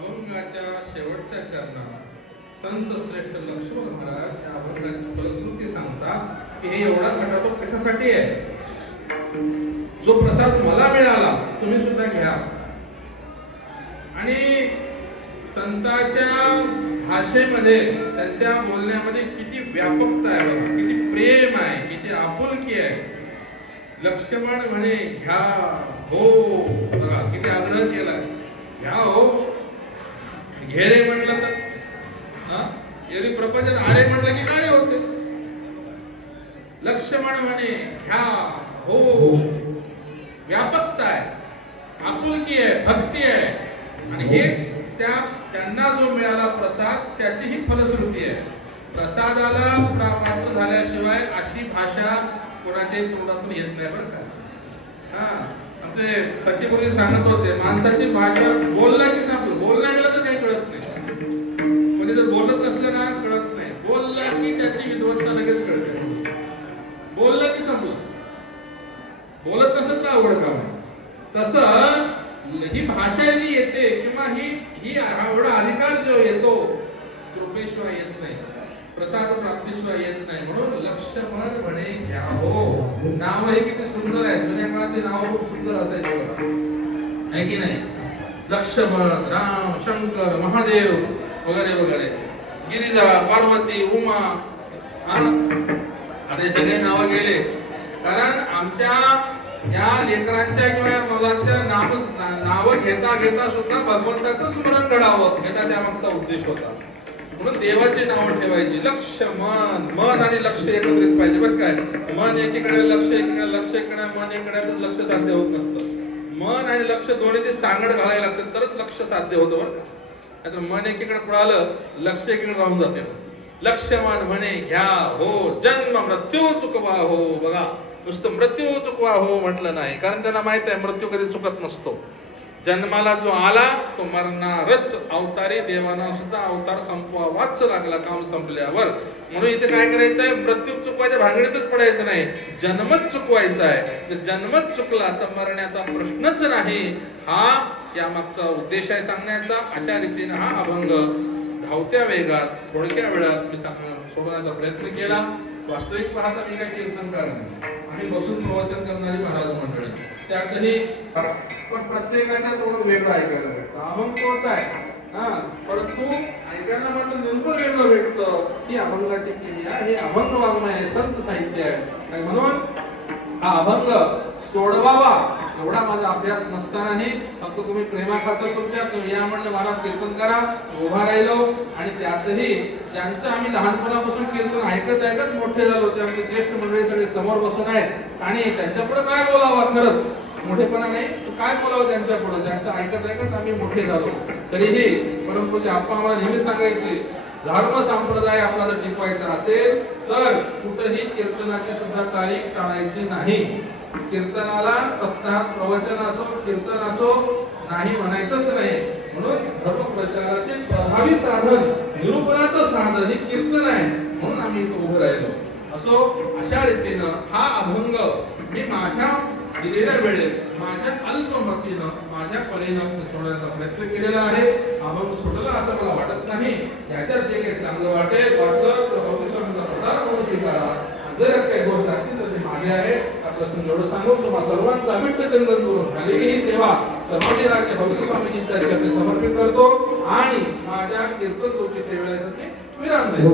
अभंगाच्या शेवटच्या चरणात संत श्रेष्ठ लक्ष्मण महाराज त्या अभंगाची फलश्रुती सांगतात की हे एवढा घटाटोप कशासाठी आहे. जो प्रसाद मला मिळाला तुम्ही सुद्धा घ्या. आणि संतांच्या भाषेमध्ये त्यांच्या बोलण्यामध्ये किती व्यापकता आहे, किती प्रेम आहे, किती आपुलकी आहे. लक्ष्मण म्हणे घ्या हो. बघा किती आग्रह केलाय. घ्या हो. घे रे म्हटलं तर यदि प्रपंच आरे म्हटलं की काय होते. लक्ष्मण म्हणे घ्या हो. व्यापकता आहे, आपुलकी आहे, भक्ती आहे. आणि हे त्यांना जो मिळाला प्रसाद त्याची ही फलश्रुती आहे. प्रसादाला पात्र झाल्याशिवाय अशी भाषा कोणाच्याही तोंडातून येत नाही बरं का. आमचे पतीपूर्वी सांगत होते माणसाची भाषा बोलला की सांगतो. बोलला गेलं तर काही कळत नाही. म्हणजे जर बोलत नसलं ना कळत नाही. बोलला की त्याची विद्वत्ता लगेच कळते. बोललं की समजलं. बोलत नसत तर आवड काम आहे. तसं ही भाषा जी येते किंवा ही एवढा अधिकार जो येतो कृपेशिवाय येत नाही, प्रसाद प्राप्तीशिवाय येत नाही. म्हणून लक्ष्मण म्हणे घ्या हो. नाव हे किती सुंदर आहे. जुन्या काळात ते नाव खूप सुंदर असायचे आहे की नाही. लक्ष्मण, राम, शंकर, महादेव वगैरे वगैरे, गिरिजा, पार्वती, उमा, आता हे सगळे नाव गेले. कारण आमच्या या लेकरांच्या किंवा मुलांच्या नाव घेता घेता सुद्धा भगवंताचं स्मरण घडावं याचा त्यामागचा उद्देश होता. म्हणून देवाची नावं ठेवायची. लक्ष्मण, मन आणि लक्ष एकत्रित पाहिजे बरं काय. मन एकीकडे, लक्ष एकीकडे, लक्ष एकीकडे, मन एकीकडे लक्ष साध्य होत नसतं. मन आणि लक्ष दोन्हीची सांगड घालायला लागते तरच लक्ष साध्य होतं बरं का. नाहीतर मन एकीकडे पळालं लक्ष एकीकडे राहून जाते. लक्ष्मण म्हणे घ्या हो. जन्म मृत्यू चुकवा हो. बघा नुसतं मृत्यू चुकवा हो म्हटलं नाही, कारण त्यांना माहित आहे मृत्यू कधी चुकत नसतो. जन्माला जो आला तो मरणारच. अवतारी देवाना सुद्धा अवतार संपवावाच लागला काम संपल्यावर. म्हणून इथे काय करायचंय, मृत्यू चुकवायच्या भानगडीतच पडायचं नाही, जन्मच चुकवायचा आहे. जन्मच चुकला तर मरण्याचा प्रश्नच नाही. हा या मागचा उद्देश आहे सांगण्याचा. अशा रीतीने हा अभंग धावत्या वेगात थोडक्या वेळात मी सोडवण्याचा प्रयत्न केला. वास्तविक पाहता मी काही कीर्तनकार नाही, आम्ही बसून प्रवचन करणारी महाराज मंडळी, त्यातही पण प्रत्येकाच्या थोडं वेगळं ऐकायला भेटतं. अभंग तोच आहे हा, परंतु ऐकायला मात्र निर्मळ वेगळं भेटतं. ही अभंगाची किमया, हे अभंग वाङ्मय आहे, संत साहित्य आहे. आणि म्हणून हा अभंग सोडवावा एवढा माझा अभ्यास नसतानाही फक्त तुम्ही प्रेमाखातर तुमच्या या म्हणलं मला कीर्तन करा, उभा राहिलो. आणि त्यातही ज्यांचं आम्ही लहानपणापासून कीर्तन ऐकत ऐकत मोठे झालो, ते आमचे ज्येष्ठ मंडळी सगळे समोर बसून आहेत. आणि त्यांच्या पुढे काय बोलावं, खरंच मोठेपणा नाही, काय बोलावं त्यांच्या पुढे, त्यांचं ऐकत ऐकत आम्ही मोठे झालो. तरीही परमपूज्य आप्पा आम्हाला नेहमी सांगायचे, धर्म संप्रदाय आपल्याला टिकवायचा असेल तर कुठेही कीर्तनाची सुद्धा तारीख टाळायची नाही. कीर्तनाला सप्ताहात प्रवचन असो, कीर्तन असो, नाही म्हणायचंच नाही. म्हणून धर्म प्रचाराचे प्रभावी साधन, निरूपणाचं साधन हे कीर्तन आहे. म्हणून आम्ही इथं उभं राहिलो. असो, अशा रीतीनं हा अभंग मी माझ्या दिलेल्या वेळेत माझ्या अल्पमतीनं माझ्या परीनं सोडण्याचा प्रयत्न केलेला आहे. अभंग सोडला असं मला वाटत नाही. याच्यात जे काही चांगलं वाटलं तर भविष्यामध्ये प्रसार करून स्वीकारा. जर काही गोष्ट असतील तर मी मागे आहे. असं एवढं सांगून तुम्हाला सर्वांचा अमिट चिंतन करून झालेली ही सेवा समाधी राज्य भगवती स्वामीजींच्या चरणी समर्पित करतो आणि माझ्या कीर्तन लोकी सेवेला विराम देतो.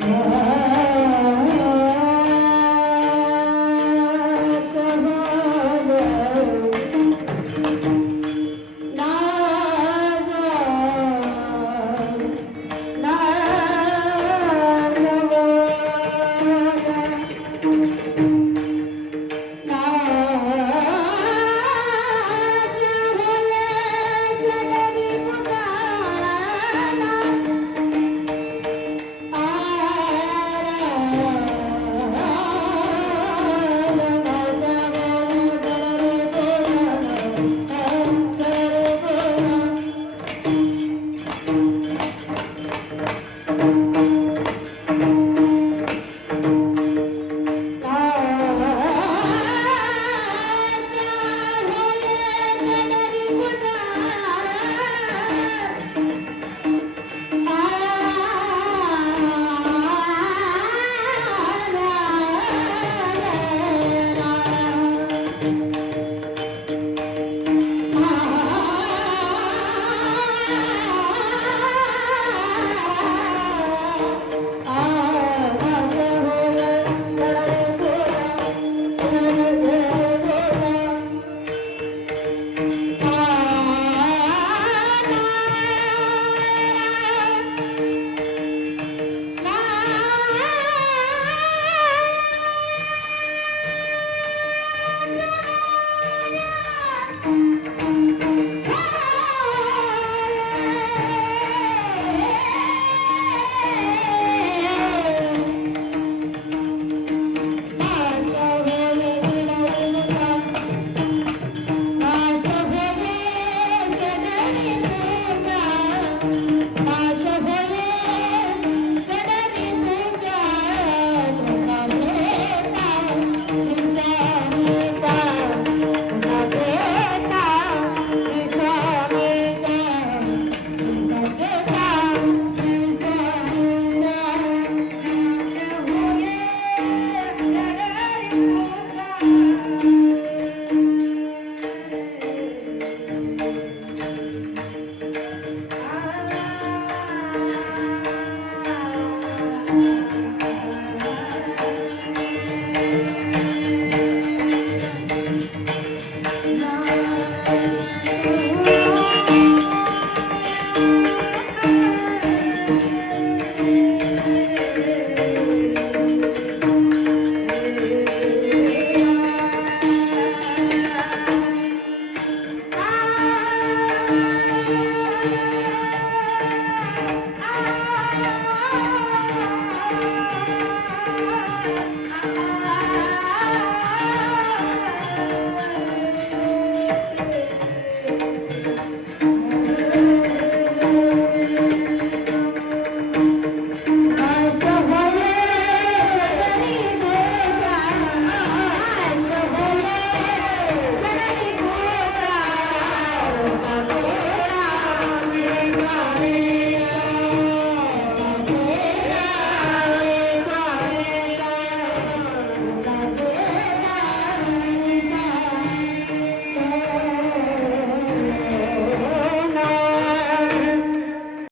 Yeah.